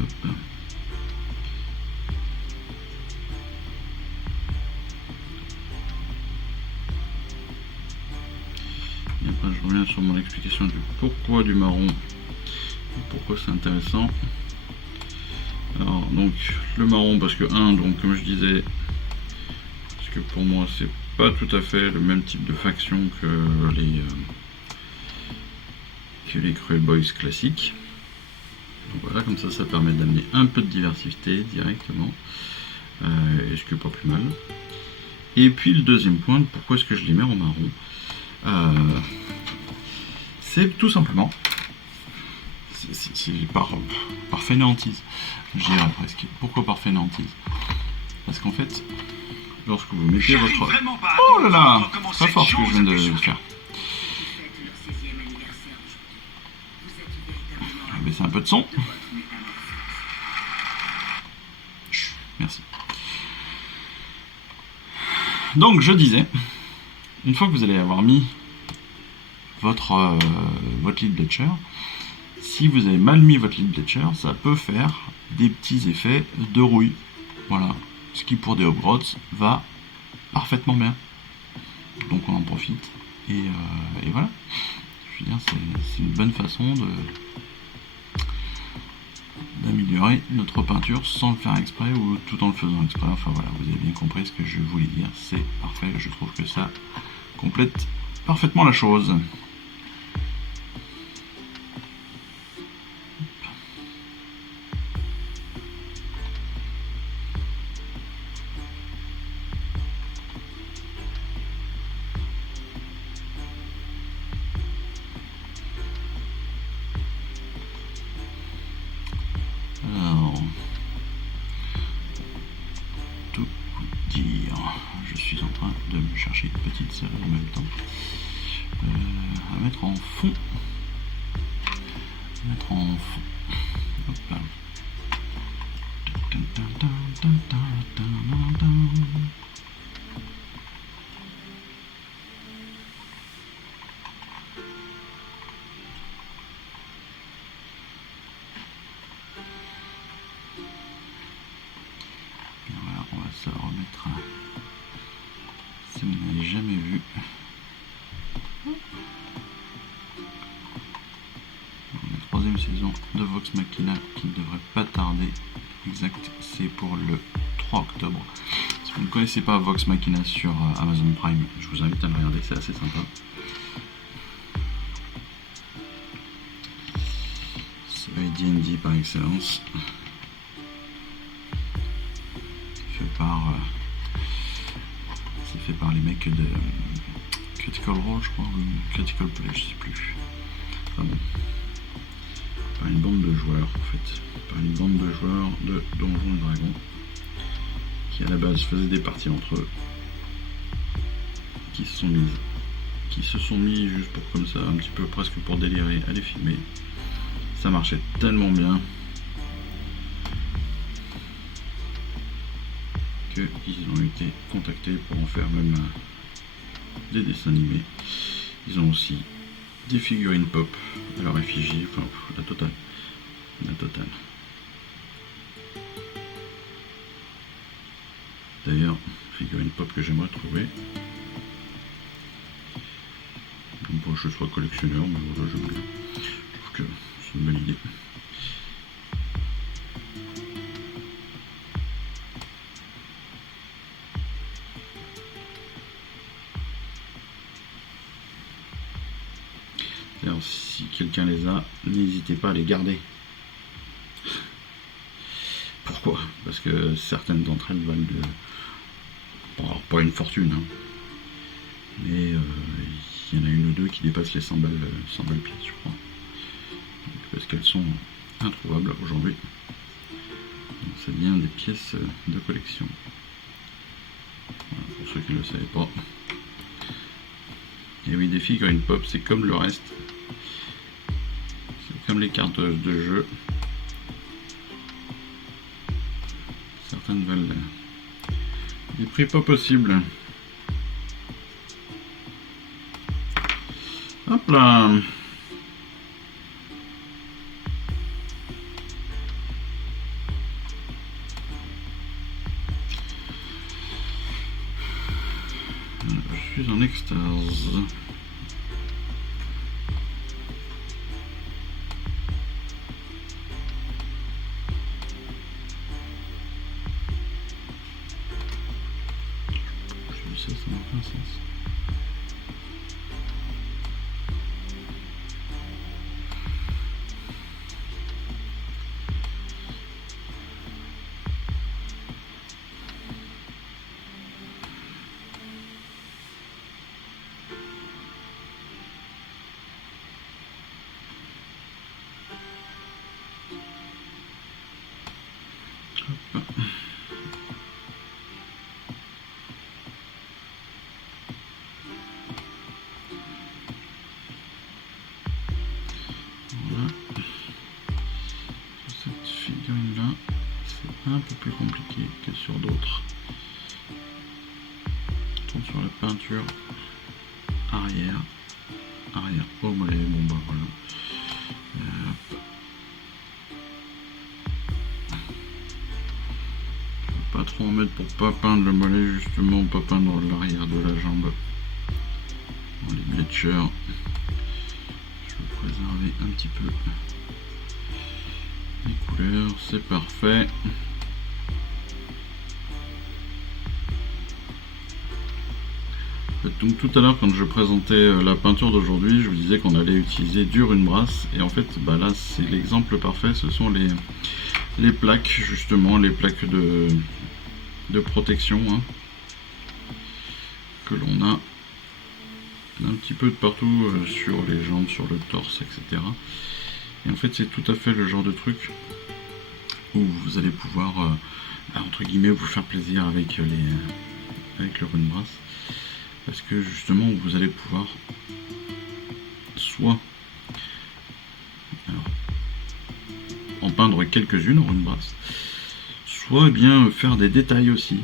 Hop. Et après je reviens sur mon explication du pourquoi du marron, pourquoi c'est intéressant. Alors donc le marron parce que donc comme je disais, parce que pour moi c'est pas tout à fait le même type de faction que les Cruel Boys classiques. Donc voilà, comme ça permet d'amener un peu de diversité directement, et ce qui est pas plus mal. Et puis le deuxième point, pourquoi est-ce que je les mets en marron, c'est tout simplement, c'est par fainéantise, je dirais presque. Pourquoi par fainéantise? Parce qu'en fait, lorsque vous mettez votre... Oh là là, très fort ce que je viens de faire. Je vais baisser un peu de son. Merci. Donc je disais, une fois que vous allez avoir mis votre lead Bletcher, si vous avez mal mis votre lead Bletcher, ça peut faire des petits effets de rouille. Voilà. Ce qui pour des Hobgrots va parfaitement bien. Donc on en profite. Et voilà. Je veux dire, c'est une bonne façon d'améliorer notre peinture sans le faire exprès ou tout en le faisant exprès. Enfin voilà, vous avez bien compris ce que je voulais dire. C'est parfait. Je trouve que ça complète parfaitement la chose. Alors, tout dire, je suis en train de me chercher une petite salle en même temps. À mettre en fond. Hop là. Voilà, on va se remettre. Si vous n'avez jamais vu. La troisième saison de Vox Machina qui ne devrait pas tarder. Exact, c'est pour le 3 octobre. Si vous ne connaissez pas Vox Machina sur Amazon Prime, je vous invite à le regarder, c'est assez sympa. C'est D&D par excellence. C'est fait par les mecs de Critical Role, je crois, ou Critical Play, je sais plus. Enfin bon. Par une bande de joueurs, en fait. Par une bande de joueurs de Donjons et Dragons, qui à la base faisaient des parties entre eux, qui se sont mis juste pour comme ça, un petit peu presque pour délirer, à les filmer. Ça marchait tellement bien qu'ils ont été contactés pour en faire même des dessins animés. Ils ont aussi des figurines pop à leur effigie, enfin la totale. D'ailleurs, figurine pop que j'aimerais trouver. Non pas que je sois collectionneur, mais voilà, j'aime bien. Je trouve que c'est une bonne idée. D'ailleurs, si quelqu'un les a, n'hésitez pas à les garder. Pourquoi? Parce que certaines d'entre elles valent de... Bon, alors pas une fortune, hein. Mais il y en a une ou deux qui dépassent les 100 balles pièce, je crois. Parce qu'elles sont introuvables aujourd'hui. Donc ça devient des pièces de collection. Voilà, pour ceux qui ne le savaient pas. Et oui, des figurines pop, c'est comme le reste. C'est comme les cartes de jeu. Certaines valent des prix pas possibles. Hop là. Je suis en extase. Ça n'a aucun sens. Hop. Voilà. Sur cette figurine là, c'est un peu plus compliqué que sur d'autres. On tombe sur la peinture arrière au mollet. Bon bah voilà. Hop. Pas trop en mettre pour pas peindre le mollet, justement, pas peindre l'arrière de la jambe. Bon, les Bleachers, je vais préserver un petit peu les couleurs, c'est parfait. Donc tout à l'heure, quand je présentais la peinture d'aujourd'hui, je vous disais qu'on allait utiliser du Runbrass, et en fait bah là c'est l'exemple parfait. Ce sont les plaques, justement, les plaques de protection, hein, que l'on a un petit peu de partout, sur les jambes, sur le torse, etc. Et en fait c'est tout à fait le genre de truc où vous allez pouvoir entre guillemets vous faire plaisir avec le Runbrass, parce que justement vous allez pouvoir soit en peindre quelques-unes en Runbrass, soit bien faire des détails aussi.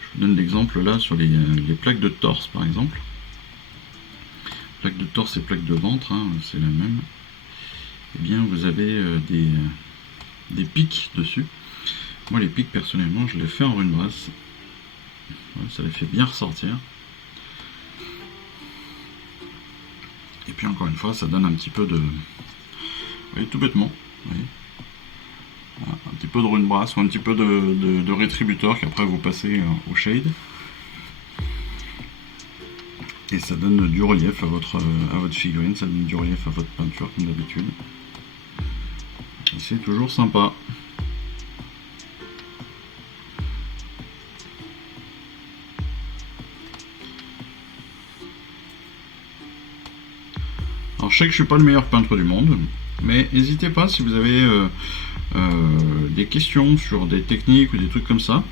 Je vous donne l'exemple là sur les plaques de torse par exemple. Plaques de torse et plaques de ventre, hein, c'est la même. Et bien vous avez des pics dessus. Moi les pics personnellement je les fais en Runbrass. Ouais, ça les fait bien ressortir. Et puis encore une fois ça donne un petit peu de... Vous voyez, tout bêtement. Vous voyez, un petit peu de Runbrass ou un petit peu de rétributeur qu'après vous passez au shade. Et ça donne du relief à votre figurine, ça donne du relief à votre peinture comme d'habitude. Et c'est toujours sympa. Alors je sais que je suis pas le meilleur peintre du monde, mais n'hésitez pas si vous avez des questions sur des techniques ou des trucs comme ça.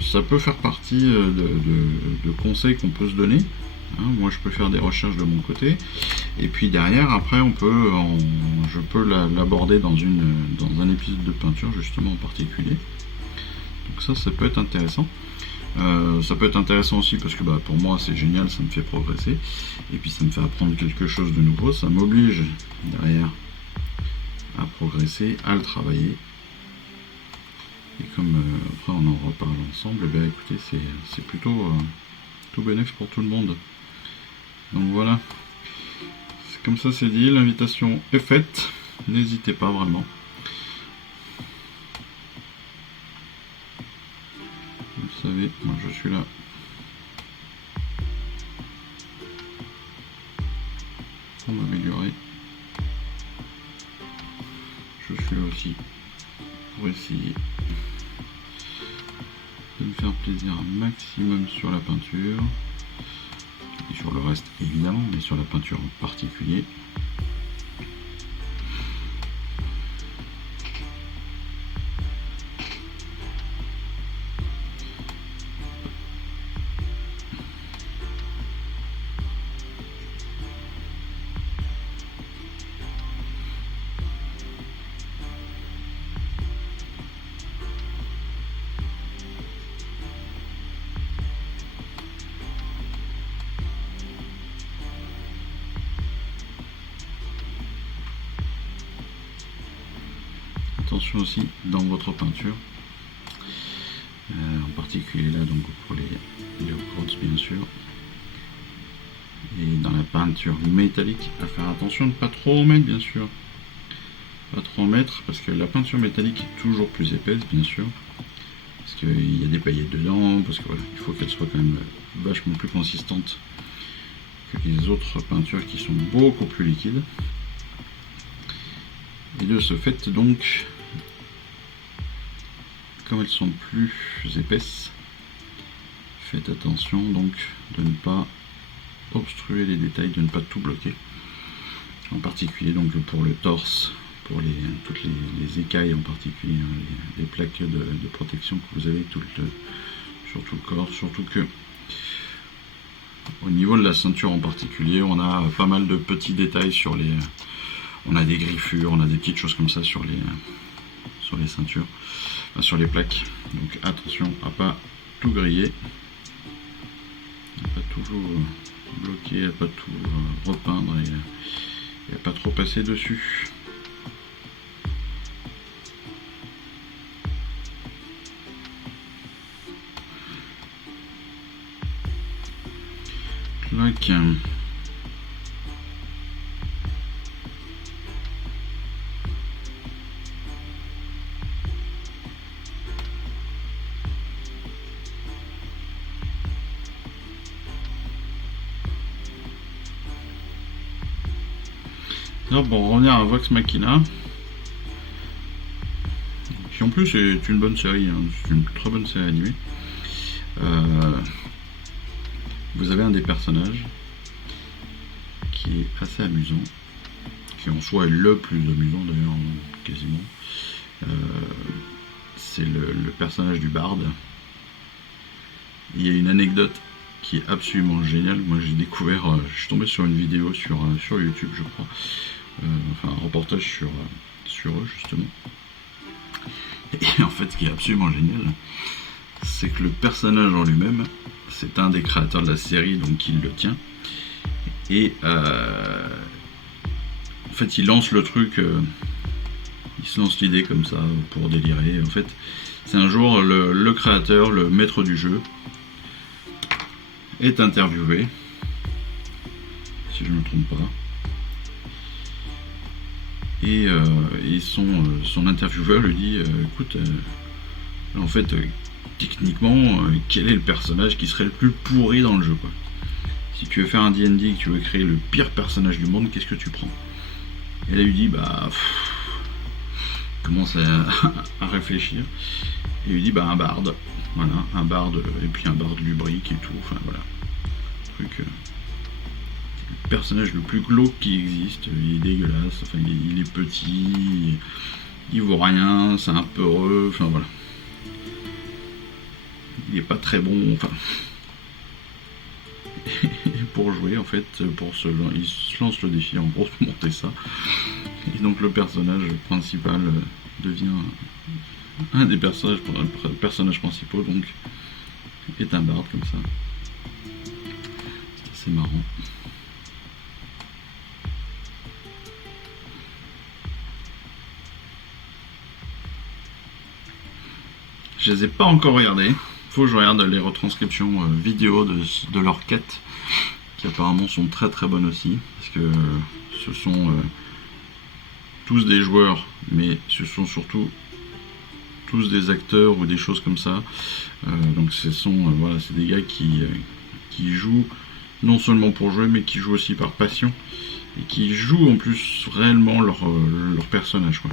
Ça peut faire partie de conseils qu'on peut se donner. Hein, moi je peux faire des recherches de mon côté, et puis derrière après je peux l'aborder dans un épisode de peinture justement en particulier. Donc ça peut être intéressant. Ça peut être intéressant aussi parce que bah, pour moi c'est génial, ça me fait progresser, et puis ça me fait apprendre quelque chose de nouveau, ça m'oblige derrière à progresser, à le travailler. Et comme après on en reparle ensemble, et bien écoutez, c'est plutôt tout bénéf pour tout le monde. Donc voilà, c'est comme ça c'est dit, l'invitation est faite, n'hésitez pas vraiment. Vous savez, moi je suis là pour m'améliorer. Je suis là aussi pour essayer de me faire plaisir un maximum sur la peinture. Et sur le reste évidemment, mais sur la peinture en particulier. Attention aussi dans votre peinture, en particulier là donc pour les Hobgrots bien sûr, et dans la peinture métallique à faire attention de ne pas trop en mettre bien sûr, pas trop en mettre parce que la peinture métallique est toujours plus épaisse bien sûr, parce qu'il y a des paillettes dedans, parce que voilà, il faut qu'elle soit quand même vachement plus consistante que les autres peintures qui sont beaucoup plus liquides. Et de ce fait donc, comme elles sont plus épaisses, faites attention donc de ne pas obstruer les détails, de ne pas tout bloquer. En particulier donc pour le torse, pour toutes les écailles en particulier, hein, les plaques de protection que vous avez sur tout le corps, surtout que au niveau de la ceinture en particulier, on a pas mal de petits détails on a des griffures, on a des petites choses comme ça sur les ceintures, enfin, sur les plaques. Donc attention à pas tout griller, à pas tout bloquer, à pas tout repeindre et à pas trop passer dessus. Clac. Alors bon, revenir à Vox Machina, qui en plus c'est une bonne série, hein, c'est une très bonne série animée. Vous avez un des personnages qui est assez amusant, qui en soi est le plus amusant d'ailleurs, quasiment. C'est le personnage du barde. Il y a une anecdote qui est absolument géniale. Moi j'ai découvert, je suis tombé sur une vidéo sur YouTube je crois, enfin un reportage sur eux justement. Et en fait ce qui est absolument génial, c'est que le personnage en lui-même, c'est un des créateurs de la série, donc il le tient. Et en fait il lance le truc, il se lance l'idée comme ça pour délirer. En fait c'est un jour le créateur, le maître du jeu, est interviewé, si je ne me trompe pas, et son intervieweur lui dit écoute, en fait techniquement quel est le personnage qui serait le plus pourri dans le jeu, quoi. Si tu veux faire un D&D et que tu veux créer le pire personnage du monde, qu'est-ce que tu prends? Et là il lui dit commence à réfléchir, et il lui dit un barde. Voilà, un barde, et puis un barde lubrique et tout, enfin voilà. Le personnage le plus glauque qui existe, il est dégueulasse, enfin il est petit, il vaut rien, c'est un peu heureux, enfin voilà. Il est pas très bon, enfin. Et pour jouer en fait, il se lance le défi en gros de monter ça. Et donc le personnage principal devient un des personnages principaux, donc est un barde comme ça. C'est marrant. Je les ai pas encore regardés. Faut que je regarde les retranscriptions vidéo de leurs quêtes, qui apparemment sont très très bonnes aussi, parce que ce sont tous des joueurs, mais ce sont surtout tous des acteurs ou des choses comme ça. Donc ce sont voilà, c'est des gars qui jouent non seulement pour jouer, mais qui jouent aussi par passion. et qui jouent en plus réellement leur personnage, quoi.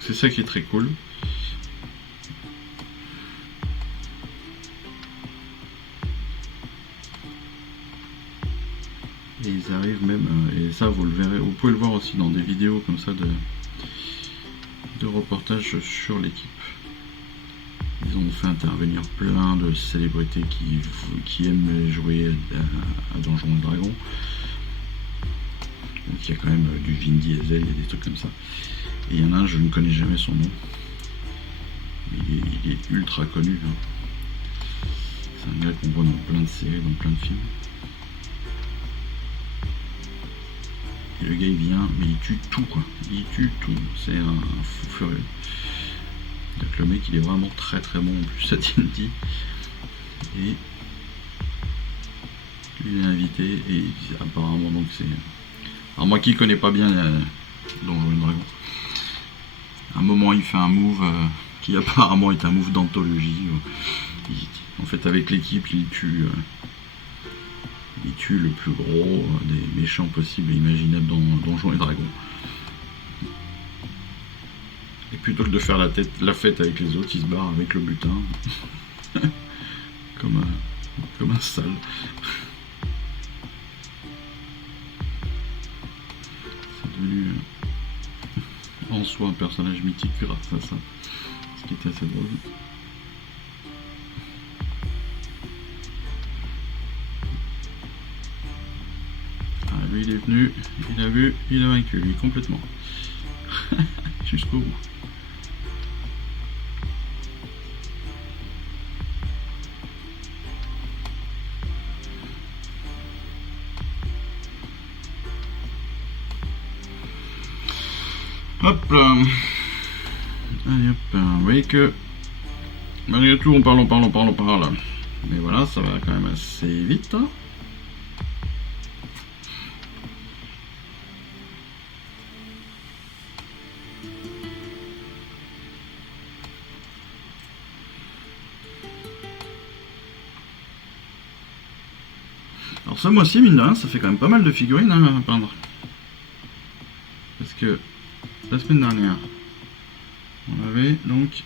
C'est ça qui est très cool. Et ils arrivent même, et ça vous le verrez, vous pouvez le voir aussi dans des vidéos comme ça de reportages sur l'équipe. Ils ont fait intervenir plein de célébrités qui aiment jouer à Donjons et Dragons. Donc il y a quand même du Vin Diesel, il y a des trucs comme ça. Et il y en a un, je ne connais jamais son nom. Il est ultra connu. Hein. C'est un gars qu'on voit dans plein de séries, dans plein de films. Et le gars il vient, mais il tue tout, quoi. Il tue tout. C'est un fou furieux. Donc le mec il est vraiment très très bon en plus à D&D. Et il est invité et apparemment donc c'est... Alors moi qui connais pas bien Donjons et Dragons, à un moment il fait un move qui apparemment est un move d'anthologie. En fait avec l'équipe il tue le plus gros des méchants possibles et imaginables dans Donjons et Dragons. Et plutôt que de faire la fête avec les autres, il se barre avec le butin. comme un sale. C'est devenu en soi un personnage mythique grâce à ça. Ce qui était assez drôle. Ah, lui il est venu, il a vu, il a vaincu lui complètement. Jusqu'au bout. Hop là. Allez hop, vous voyez que malgré tout on parle. Mais voilà, ça va quand même assez vite. Hein. Alors ce mois-ci, mine de rien, ça fait quand même pas mal de figurines hein, à peindre. Parce que la semaine dernière, on avait donc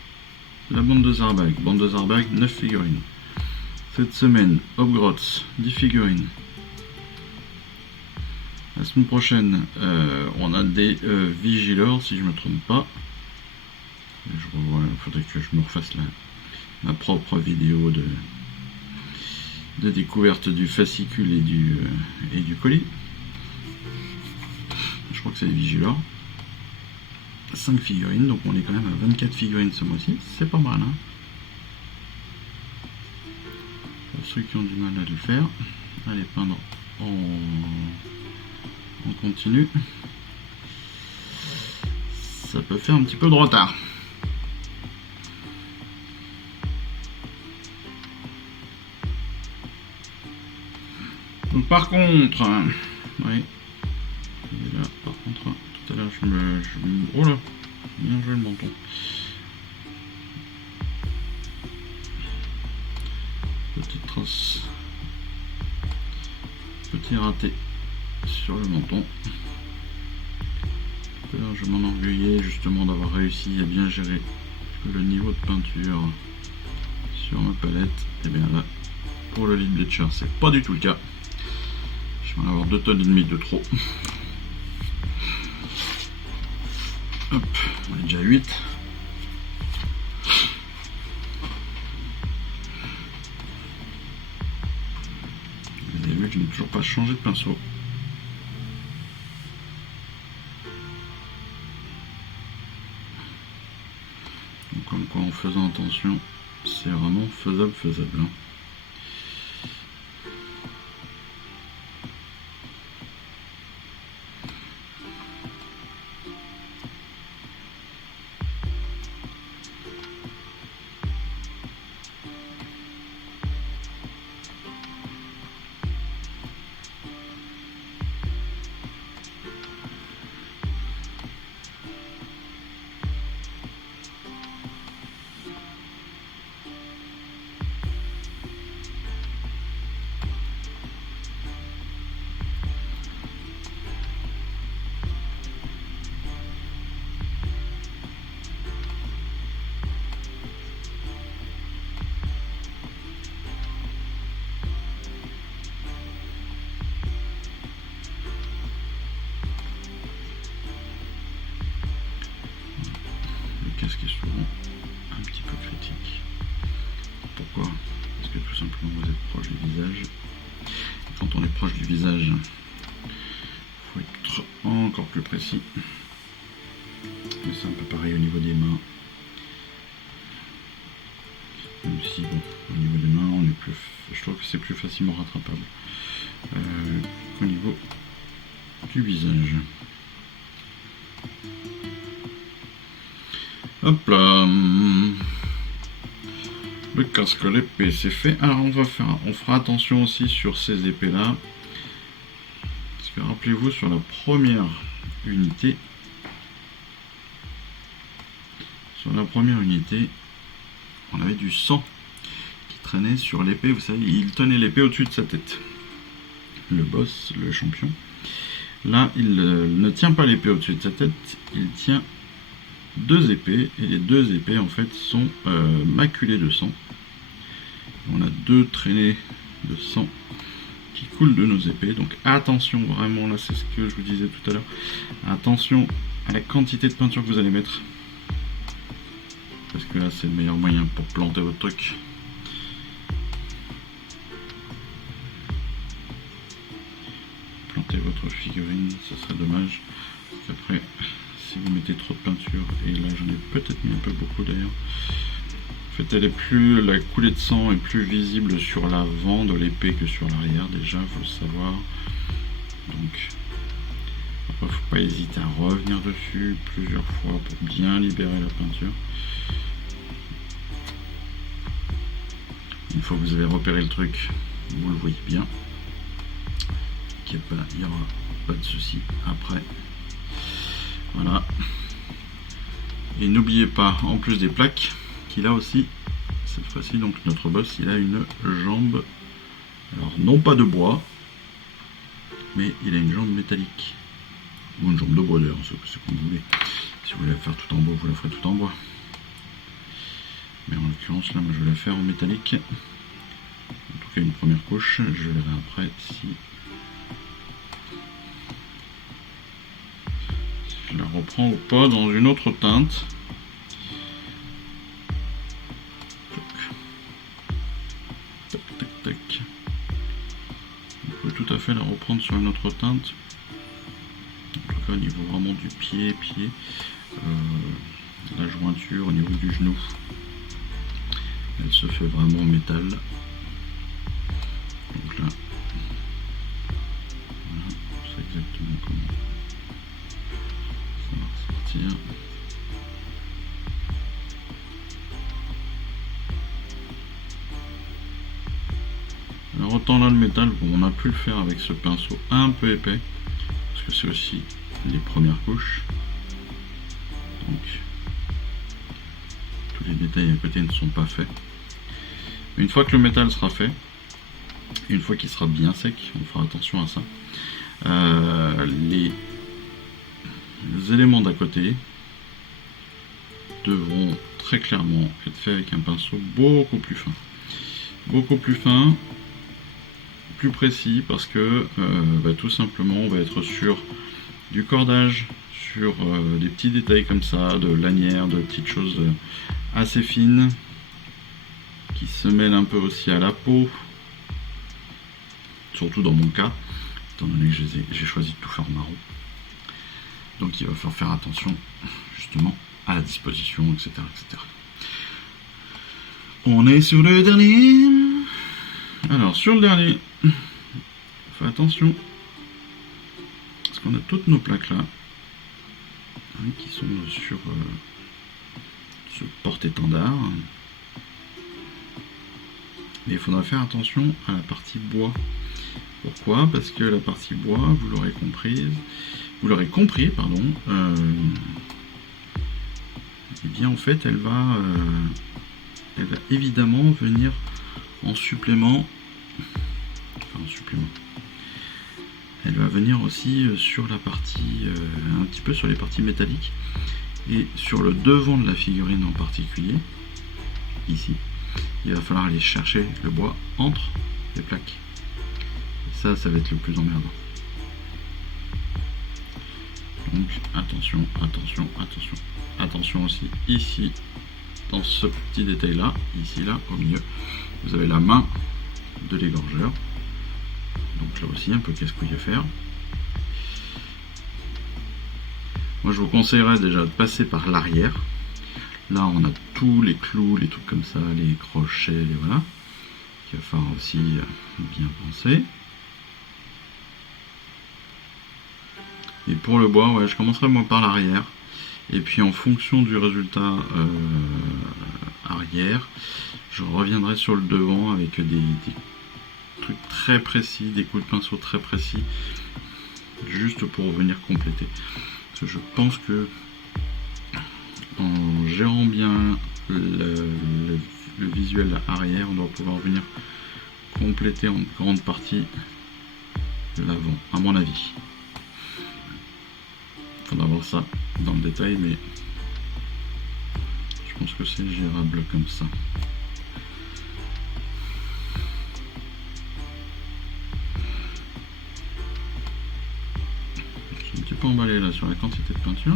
la bande de Zarbag. Bande de Zarbag, 9 figurines. Cette semaine, Hobgrots, 10 figurines. La semaine prochaine, on a des Vigilors, si je me trompe pas. Il faudrait que je me refasse ma propre vidéo de découverte du fascicule et du colis. Je crois que c'est les Vigilors. 5 figurines, donc on est quand même à 24 figurines ce mois-ci, c'est pas mal hein. Pour ceux qui ont du mal à le faire, allez peindre en continu. Ça peut faire un petit peu de retard. Donc par contre, oui. Et là, par contre, tout à l'heure oh là, bien joué le menton. Petite trace, petit raté sur le menton. Tout à l'heure, je m'enorgueillais justement d'avoir réussi à bien gérer le niveau de peinture sur ma palette. Et bien là, pour le Lead Bleacher, c'est pas du tout le cas. Je vais en avoir 2,5 tonnes de trop. Hop, on est déjà à 8. Vous avez vu que je n'ai toujours pas changé de pinceau. Donc comme quoi en faisant attention, c'est vraiment faisable. Hein. Quand on est proche du visage, il faut être encore plus précis. Mais c'est un peu pareil au niveau des mains. Même si, bon, au niveau des mains, je trouve que c'est plus facilement rattrapable qu'au niveau du visage. Hop là. Le casque, l'épée, c'est fait. Alors on fera attention aussi sur ces épées là. Parce que rappelez-vous, sur la première unité, on avait du sang qui traînait sur l'épée. Vous savez, il tenait l'épée au-dessus de sa tête. Le boss, le champion. Là, il ne tient pas l'épée au-dessus de sa tête, il tient deux épées, et les deux épées en fait sont maculées de sang. On a deux traînées de sang qui coulent de nos épées, donc attention vraiment, là c'est ce que je vous disais tout à l'heure, attention à la quantité de peinture que vous allez mettre, parce que là c'est le meilleur moyen pour planter votre truc. Planter votre figurine, ça serait dommage, parce qu'après si vous mettez trop de peinture, et là j'en ai peut-être mis un peu beaucoup d'ailleurs, en fait la coulée de sang est plus visible sur l'avant de l'épée que sur l'arrière, déjà faut le savoir. Donc après faut pas hésiter à revenir dessus plusieurs fois pour bien libérer la peinture. Une fois que vous avez repéré le truc, vous le voyez bien, il n'y aura pas de souci après. Voilà. Et n'oubliez pas, en plus des plaques, qu'il a aussi, cette fois-ci, donc notre boss, il a une jambe, alors non pas de bois, mais il a une jambe métallique. Ou une jambe de bois d'ailleurs, c'est comme vous voulez. Si vous voulez la faire tout en bois, vous la ferez tout en bois. Mais en l'occurrence, là, moi je vais la faire en métallique. En tout cas, une première couche, je verrai après si je la reprends ou pas dans une autre teinte. Tac, tac, tac. On peut tout à fait la reprendre sur une autre teinte. En tout cas, au niveau vraiment du pied, la jointure au niveau du genou, elle se fait vraiment en métal. Donc là, voilà, c'est exactement comment ça va ressortir. Alors autant là le métal, bon, on a pu le faire avec ce pinceau un peu épais, parce que c'est aussi les premières couches. Donc tous les détails à côté ne sont pas faits. Une fois que le métal sera fait, une fois qu'il sera bien sec, on fera attention à ça. Les éléments d'à côté devront très clairement être faits avec un pinceau beaucoup plus fin. Beaucoup plus fin, plus précis, parce que tout simplement on va être sur du cordage, sur des petits détails comme ça, de lanières, de petites choses assez fines qui se mêlent un peu aussi à la peau, surtout dans mon cas, étant donné que j'ai choisi de tout faire en marron. Donc il va falloir faire attention justement à la disposition, etc. etc. On est sur le dernier. Alors sur le dernier, fais attention, parce qu'on a toutes nos plaques là, hein, qui sont sur ce porte-étendard. Mais il faudra faire attention à la partie bois. Pourquoi? Parce que la partie bois, vous l'aurez compris, pardon. Et bien en fait, elle va évidemment venir en supplément. Enfin, en supplément. Elle va venir aussi sur la partie, un petit peu sur les parties métalliques et sur le devant de la figurine en particulier. Ici. Il va falloir aller chercher le bois entre les plaques. Et ça va être le plus emmerdant. Donc attention, attention, attention. Attention aussi ici, dans ce petit détail là, ici là, au milieu, vous avez la main de l'égorgeur. Donc là aussi un peu casse-couille à faire. Moi je vous conseillerais déjà de passer par l'arrière. Là on a tous les clous, les trucs comme ça, les crochets, les voilà. Il va falloir aussi bien penser. Et pour le bois, ouais, je commencerai moi par l'arrière. Et puis en fonction du résultat arrière, je reviendrai sur le devant avec des trucs très précis, des coups de pinceau très précis, juste pour venir compléter. Parce que je pense que en gérant bien le visuel arrière, on doit pouvoir venir compléter en grande partie l'avant, à mon avis. Il faudra voir ça dans le détail, mais je pense que c'est gérable comme ça. Je suis un petit peu emballé là sur la quantité de peinture.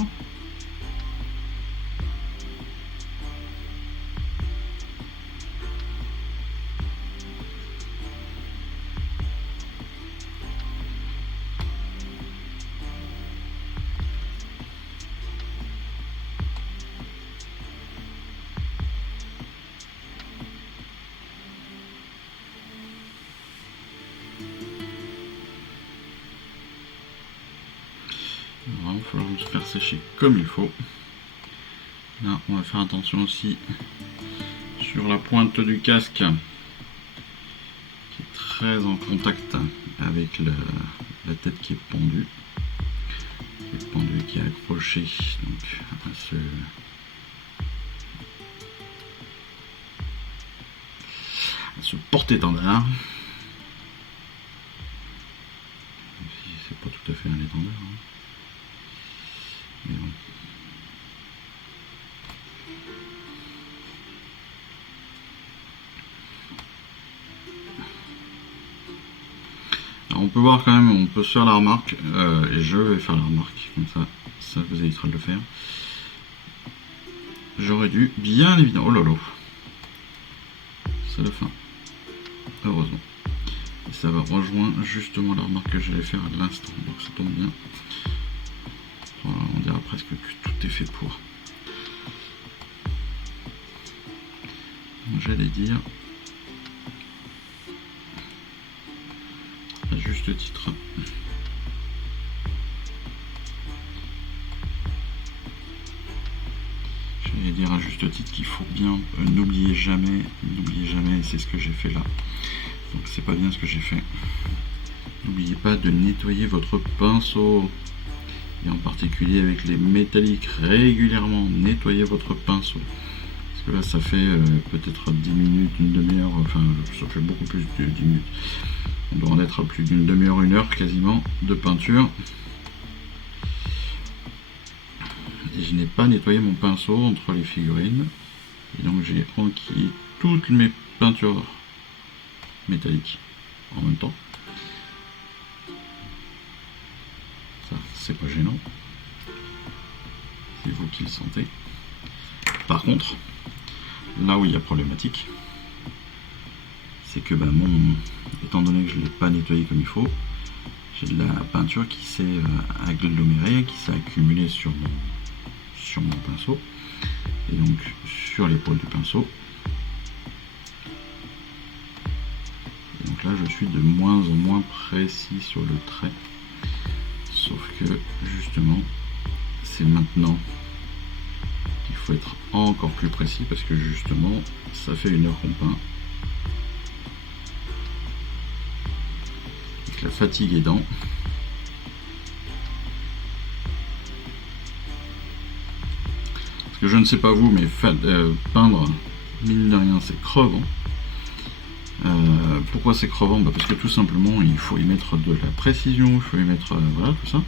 Il va falloir se faire sécher comme il faut. Là, on va faire attention aussi sur la pointe du casque qui est très en contact avec la tête qui est pendue. Qui est accroché donc à ce porte-étendard. Si c'est pas tout à fait un étendard, hein. Mais bon. Alors on peut voir quand même, on peut se faire la remarque, et je vais faire la remarque, comme ça vous évitera de le faire. J'aurais dû, bien évidemment, oh là là, c'est la fin, heureusement. Et ça va rejoindre justement la remarque que j'allais faire à l'instant, donc ça tombe bien. Voilà, on dirait presque que tout est fait pour. J'allais dire, à juste titre, j'allais dire à juste titre qu'il faut bien, n'oubliez jamais, c'est ce que j'ai fait là. Donc c'est pas bien ce que j'ai fait. N'oubliez pas de nettoyer votre pinceau. Et en particulier avec les métalliques, régulièrement nettoyez votre pinceau. Parce que là ça fait peut-être 10 minutes, une demi-heure, enfin ça fait beaucoup plus de 10 minutes. On doit en être à plus d'une demi-heure, une heure quasiment de peinture. Et je n'ai pas nettoyé mon pinceau entre les figurines. Et donc j'ai enquillé toutes mes peintures métalliques en même temps. Ça, c'est pas gênant. C'est vous qui le sentez. Par contre, là où il y a problématique, c'est que étant donné que je ne l'ai pas nettoyé comme il faut, j'ai de la peinture qui s'est agglomérée, qui s'est accumulée sur mon pinceau, et donc sur l'épaule du pinceau. Et donc là, je suis de moins en moins précis sur le trait. Sauf que justement, c'est maintenant qu'il faut être encore plus précis parce que justement, ça fait une heure qu'on peint. Avec la fatigue aidant. Parce que je ne sais pas vous, mais peindre, mine de rien, c'est crevant. Pourquoi c'est crevant? Parce que tout simplement il faut y mettre de la précision, il faut y mettre voilà, tout ça.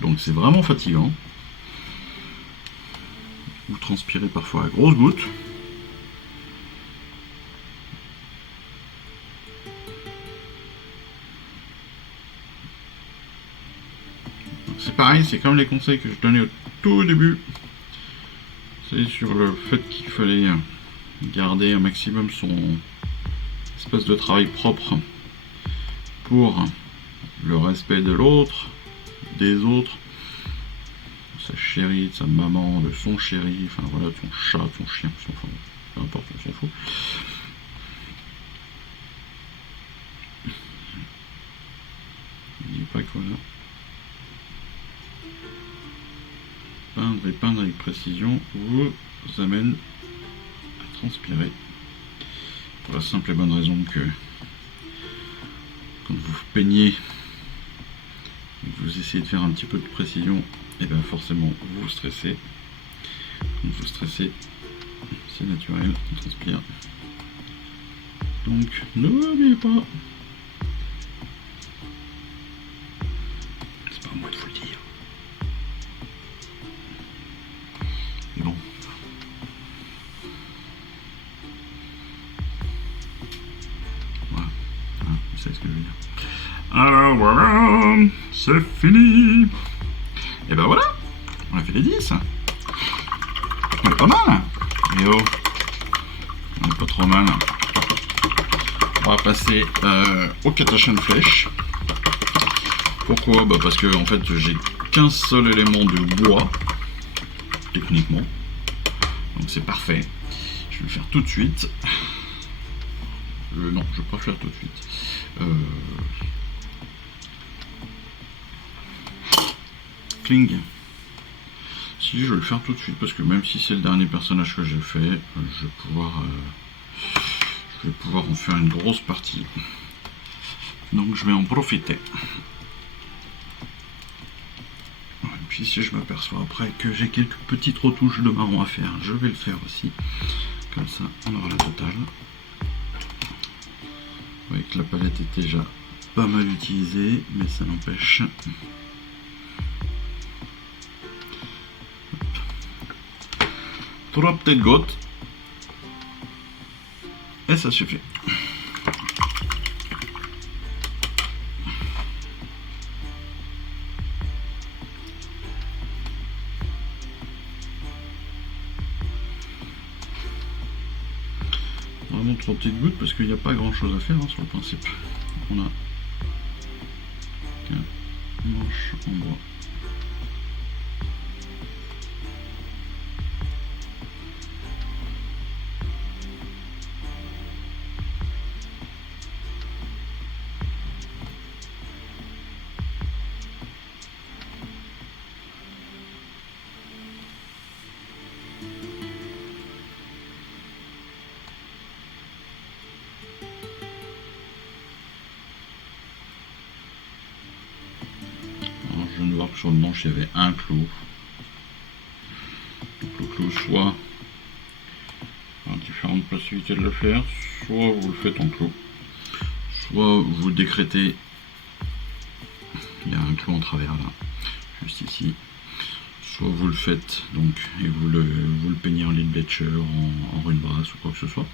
Donc c'est vraiment fatigant. Vous transpirez parfois à grosses gouttes. C'est pareil, c'est comme les conseils que je donnais au tout début. C'est sur le fait qu'il fallait garder un maximum espace de travail propre pour le respect de l'autre, des autres, de sa chérie, de sa maman, de son chéri, enfin voilà, de son chat, de son chien, enfin, peu importe, on s'en fout. N'oubliez pas que voilà. Peindre et peindre avec précision vous amène à transpirer. Pour la simple et bonne raison que quand vous peignez, vous essayez de faire un petit peu de précision, et bien forcément vous stressez. Quand vous stressez, c'est naturel, on transpire. Donc n'oubliez pas. C'est pas à moi de vous le dire. Mais bon. Voilà. Hein, vous savez ce que je veux dire. Alors voilà, c'est fini. Et ben voilà, on a fait les 10. On est pas mal. Et oh, on est pas trop mal. On va passer au Catachan Flèche. Pourquoi? Bah parce que en fait j'ai qu'un seul élément de bois, techniquement. Donc c'est parfait. Je vais le faire tout de suite. Non, je vais pas le faire tout de suite. Kling. Si, je vais le faire tout de suite parce que même si c'est le dernier personnage que j'ai fait, je vais pouvoir en faire une grosse partie. Donc je vais en profiter. Et puis si je m'aperçois après que j'ai quelques petites retouches de marron à faire, je vais le faire aussi. Comme ça, on aura la totale. Vous voyez que la palette est déjà pas mal utilisée, mais ça n'empêche. 3 petites gouttes. Et ça suffit. Vraiment 3 petites gouttes parce qu'il n'y a pas grand chose à faire sur le principe. On a un manche en bois. Je viens de voir que sur le manche il y avait un clou. Donc le clou, soit il y a différentes possibilités de le faire, soit vous le faites en clou, soit vous le décrétez. Il y a un clou en travers là, juste ici. Soit vous le faites donc et vous le peignez en lead bletcher, en rune brasse ou quoi que ce soit.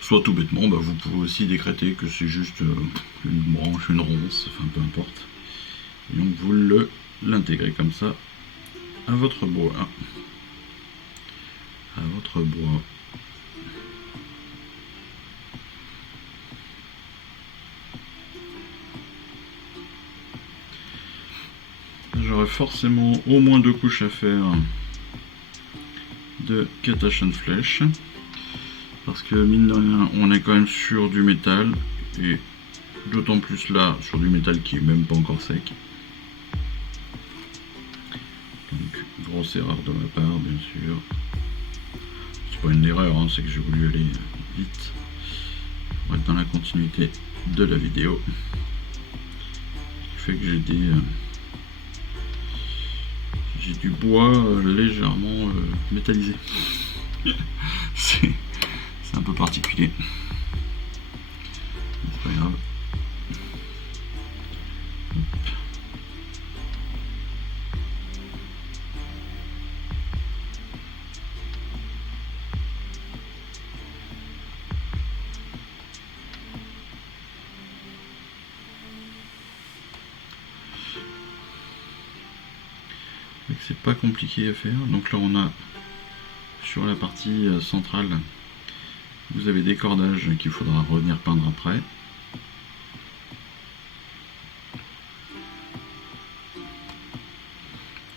Soit tout bêtement, bah, vous pouvez aussi décréter que c'est juste une branche, une ronce, enfin peu importe. Et donc vous l'intégrez comme ça à votre bois. À votre bois. J'aurai forcément au moins 2 couches à faire de Catachan Flèche. Parce que mine de rien, on est quand même sur du métal. Et d'autant plus là, sur du métal qui est même pas encore sec. Donc, grosse erreur de ma part, bien sûr. C'est pas une erreur, hein, c'est que j'ai voulu aller vite pour être dans la continuité de la vidéo. Ce qui fait que j'ai du bois légèrement métallisé. C'est un peu particulier. C'est pas grave. C'est pas compliqué à faire. Donc là on a sur la partie centrale Vous avez des cordages qu'il faudra revenir peindre après.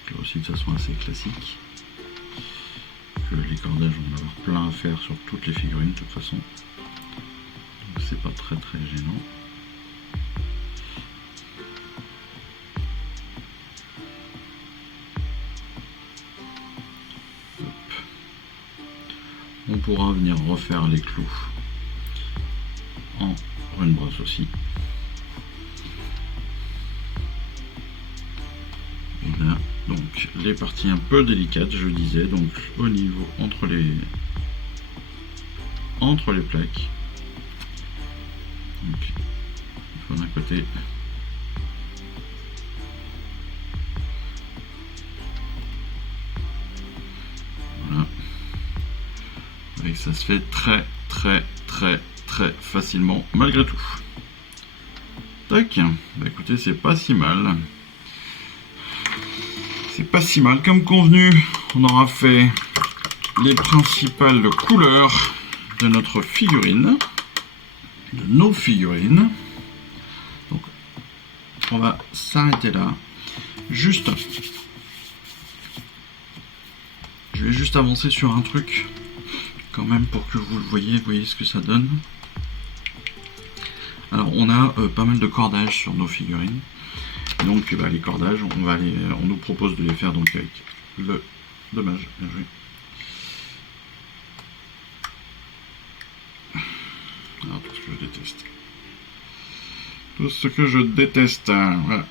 Là aussi de façon assez classique. Que les cordages, on va avoir plein à faire sur toutes les figurines de toute façon. Donc c'est pas très gênant. On pourra venir refaire les clous en rune brosse aussi. Et là, donc les parties un peu délicates, je disais, donc au niveau entre les plaques. Donc, il faut d'un côté voilà. Et ça se fait très facilement malgré tout. Tac, bah écoutez, c'est pas si mal. C'est pas si mal comme convenu. On aura fait les principales couleurs de notre figurine, de nos figurines. Donc on va s'arrêter là. Juste, je vais juste avancer sur un truc quand même pour que vous le voyez ce que ça donne. Alors on a pas mal de cordages sur nos figurines. Donc bah, les cordages, on nous propose de les faire donc avec le dommage. Bien joué. Alors tout ce que je déteste. Tout ce que je déteste. Voilà.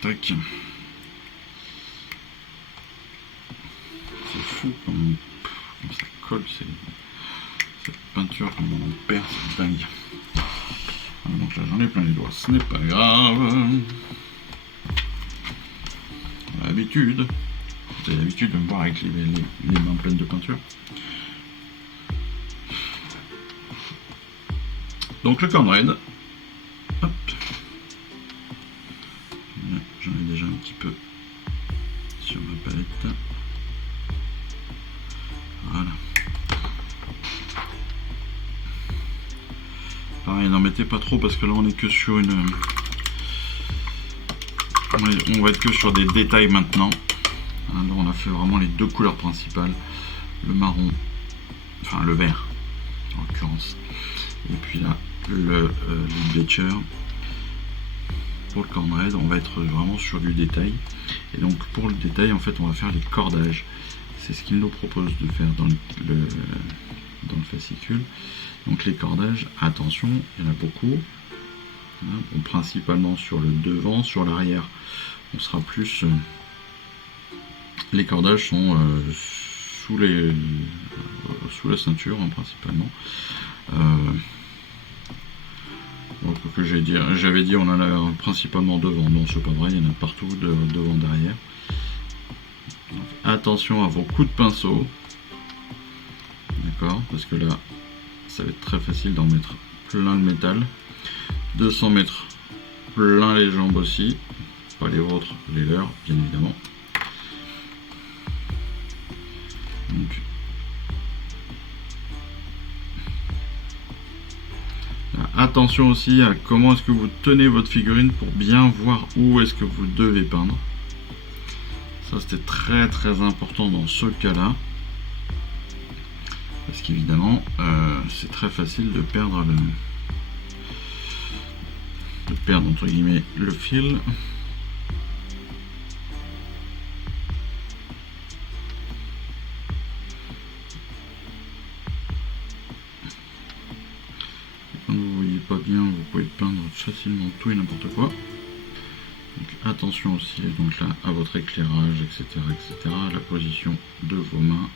Tac. C'est fou comme ça colle cette peinture comme on en perd, c'est dingue. Alors, donc là j'en ai plein les doigts, ce n'est pas grave. L'habitude. Vous avez l'habitude de me voir avec les mains pleines de peinture. Donc le corn red. Hop. J'en ai déjà un petit peu sur ma palette. Voilà. Pareil, n'en mettez pas trop parce que là on est que sur une... On va être que sur des détails maintenant. Alors on a fait vraiment les deux couleurs principales. Le marron, enfin le vert en l'occurrence. Et puis là, le Bleacher. Pour le corn red, on va être vraiment sur du détail. Et donc pour le détail, en fait, on va faire les cordages. C'est ce qu'il nous propose de faire dans le fascicule. Donc les cordages, attention, il y en a beaucoup. Bon, principalement sur le devant, sur l'arrière, on sera plus... les cordages sont sous la ceinture, hein, principalement. Donc, que j'avais dit on en a principalement devant, non c'est pas vrai, il y en a partout, devant, derrière. Donc, attention à vos coups de pinceau, d'accord, parce que là ça va être très facile d'en mettre plein le métal, de s'en mettre plein les jambes aussi, pas les vôtres, les leurs bien évidemment. Donc, attention aussi à comment est-ce que vous tenez votre figurine pour bien voir où est-ce que vous devez peindre. Ça c'était très important dans ce cas-là. Parce qu'évidemment, c'est très facile de perdre entre guillemets le fil. Quand vous voyez pas bien, vous pouvez peindre facilement tout et n'importe quoi. Donc, attention aussi donc là à votre éclairage, etc., à la position de vos mains.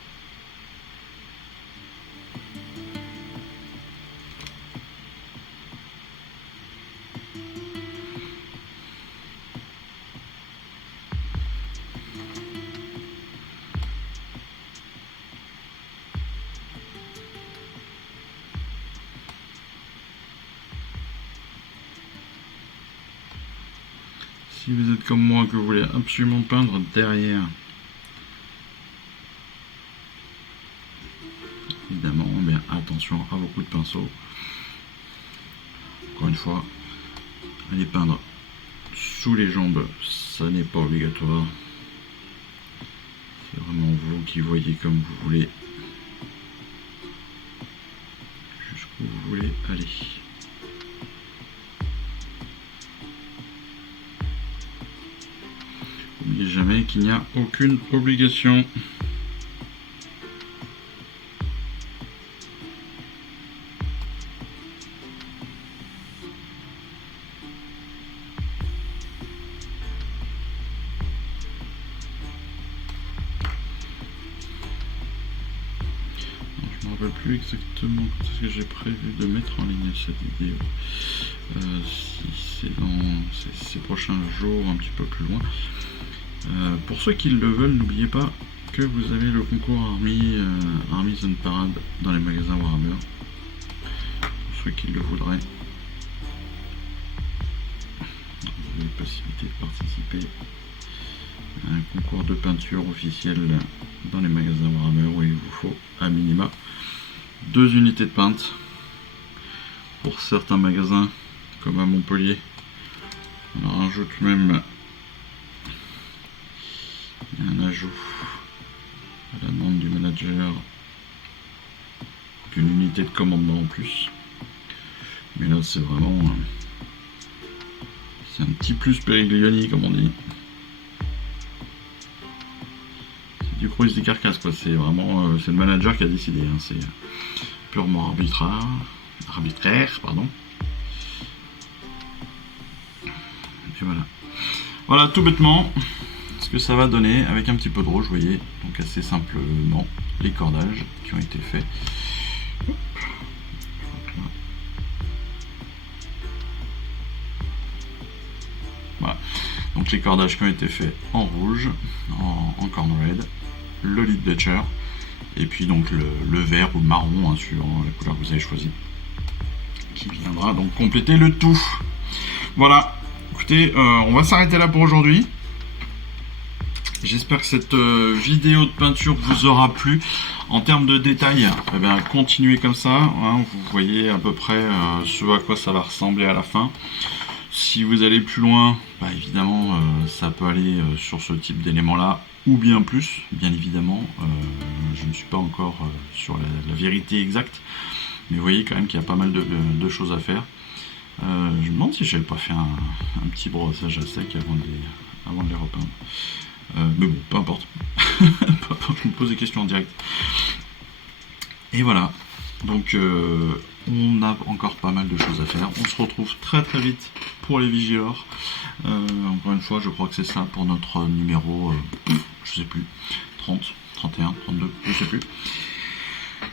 Si vous êtes comme moi que vous voulez absolument peindre derrière, évidemment, bien attention attention à vos coups de pinceau. Encore une fois, allez peindre sous les jambes, ça n'est pas obligatoire. C'est vraiment vous qui voyez comme vous voulez, jusqu'où vous voulez aller. N'oubliez jamais qu'il n'y a aucune obligation. Je ne me rappelle plus exactement quand est-ce que j'ai prévu de mettre en ligne cette vidéo. Si c'est dans ces prochains jours, un petit peu plus loin. Pour ceux qui le veulent, n'oubliez pas que vous avez le concours Armies and Parade dans les magasins Warhammer. Pour ceux qui le voudraient, vous avez la possibilité de participer à un concours de peinture officiel dans les magasins Warhammer où il vous faut à minima 2 unités de peintes. Pour certains magasins, comme à Montpellier, on en rajoute même un ajout à la demande du manager d'une unité de commandement en plus. Mais là c'est vraiment c'est un petit plus Périglioni comme on dit. C'est du Cruise des carcasses quoi, c'est vraiment c'est le manager qui a décidé, hein. C'est purement arbitraire pardon. Et voilà tout bêtement ce que ça va donner avec un petit peu de rouge, vous voyez, donc assez simplement les cordages qui ont été faits. Voilà, donc les cordages qui ont été faits en rouge, en corn red, le lead Dutcher, et puis donc le vert ou le marron, hein, suivant la couleur que vous avez choisi, qui viendra donc compléter le tout. Voilà, écoutez, on va s'arrêter là pour aujourd'hui. J'espère que cette vidéo de peinture vous aura plu. En termes de détails, eh bien, continuez comme ça, hein, vous voyez à peu près ce à quoi ça va ressembler à la fin. Si vous allez plus loin, bah, évidemment ça peut aller sur ce type d'éléments là, ou bien plus, bien évidemment. Je ne suis pas encore sur la vérité exacte, mais vous voyez quand même qu'il y a pas mal de choses à faire. Je me demande si je n'avais pas fait un petit brossage à sec avant de les repeindre. Mais bon, peu importe. Je me pose des questions en direct. Et voilà. Donc, on a encore pas mal de choses à faire. On se retrouve très très vite pour les Vigilors. Encore une fois, je crois que c'est ça pour notre numéro, je sais plus, 30, 31, 32, je sais plus.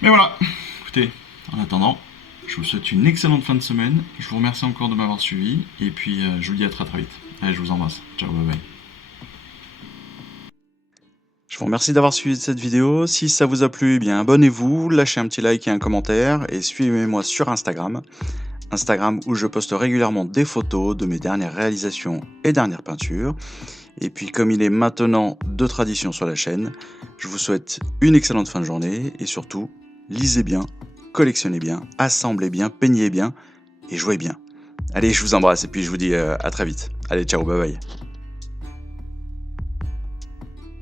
Mais voilà. Écoutez, en attendant, je vous souhaite une excellente fin de semaine. Je vous remercie encore de m'avoir suivi. Et puis, je vous dis à très très vite. Allez, je vous embrasse. Ciao, bye bye. Je vous remercie d'avoir suivi cette vidéo. Si ça vous a plu, eh bien abonnez-vous, lâchez un petit like et un commentaire et suivez-moi sur Instagram. Instagram où je poste régulièrement des photos de mes dernières réalisations et dernières peintures. Et puis comme il est maintenant de tradition sur la chaîne, je vous souhaite une excellente fin de journée et surtout, lisez bien, collectionnez bien, assemblez bien, peignez bien et jouez bien. Allez, je vous embrasse et puis je vous dis à très vite. Allez, ciao, bye bye.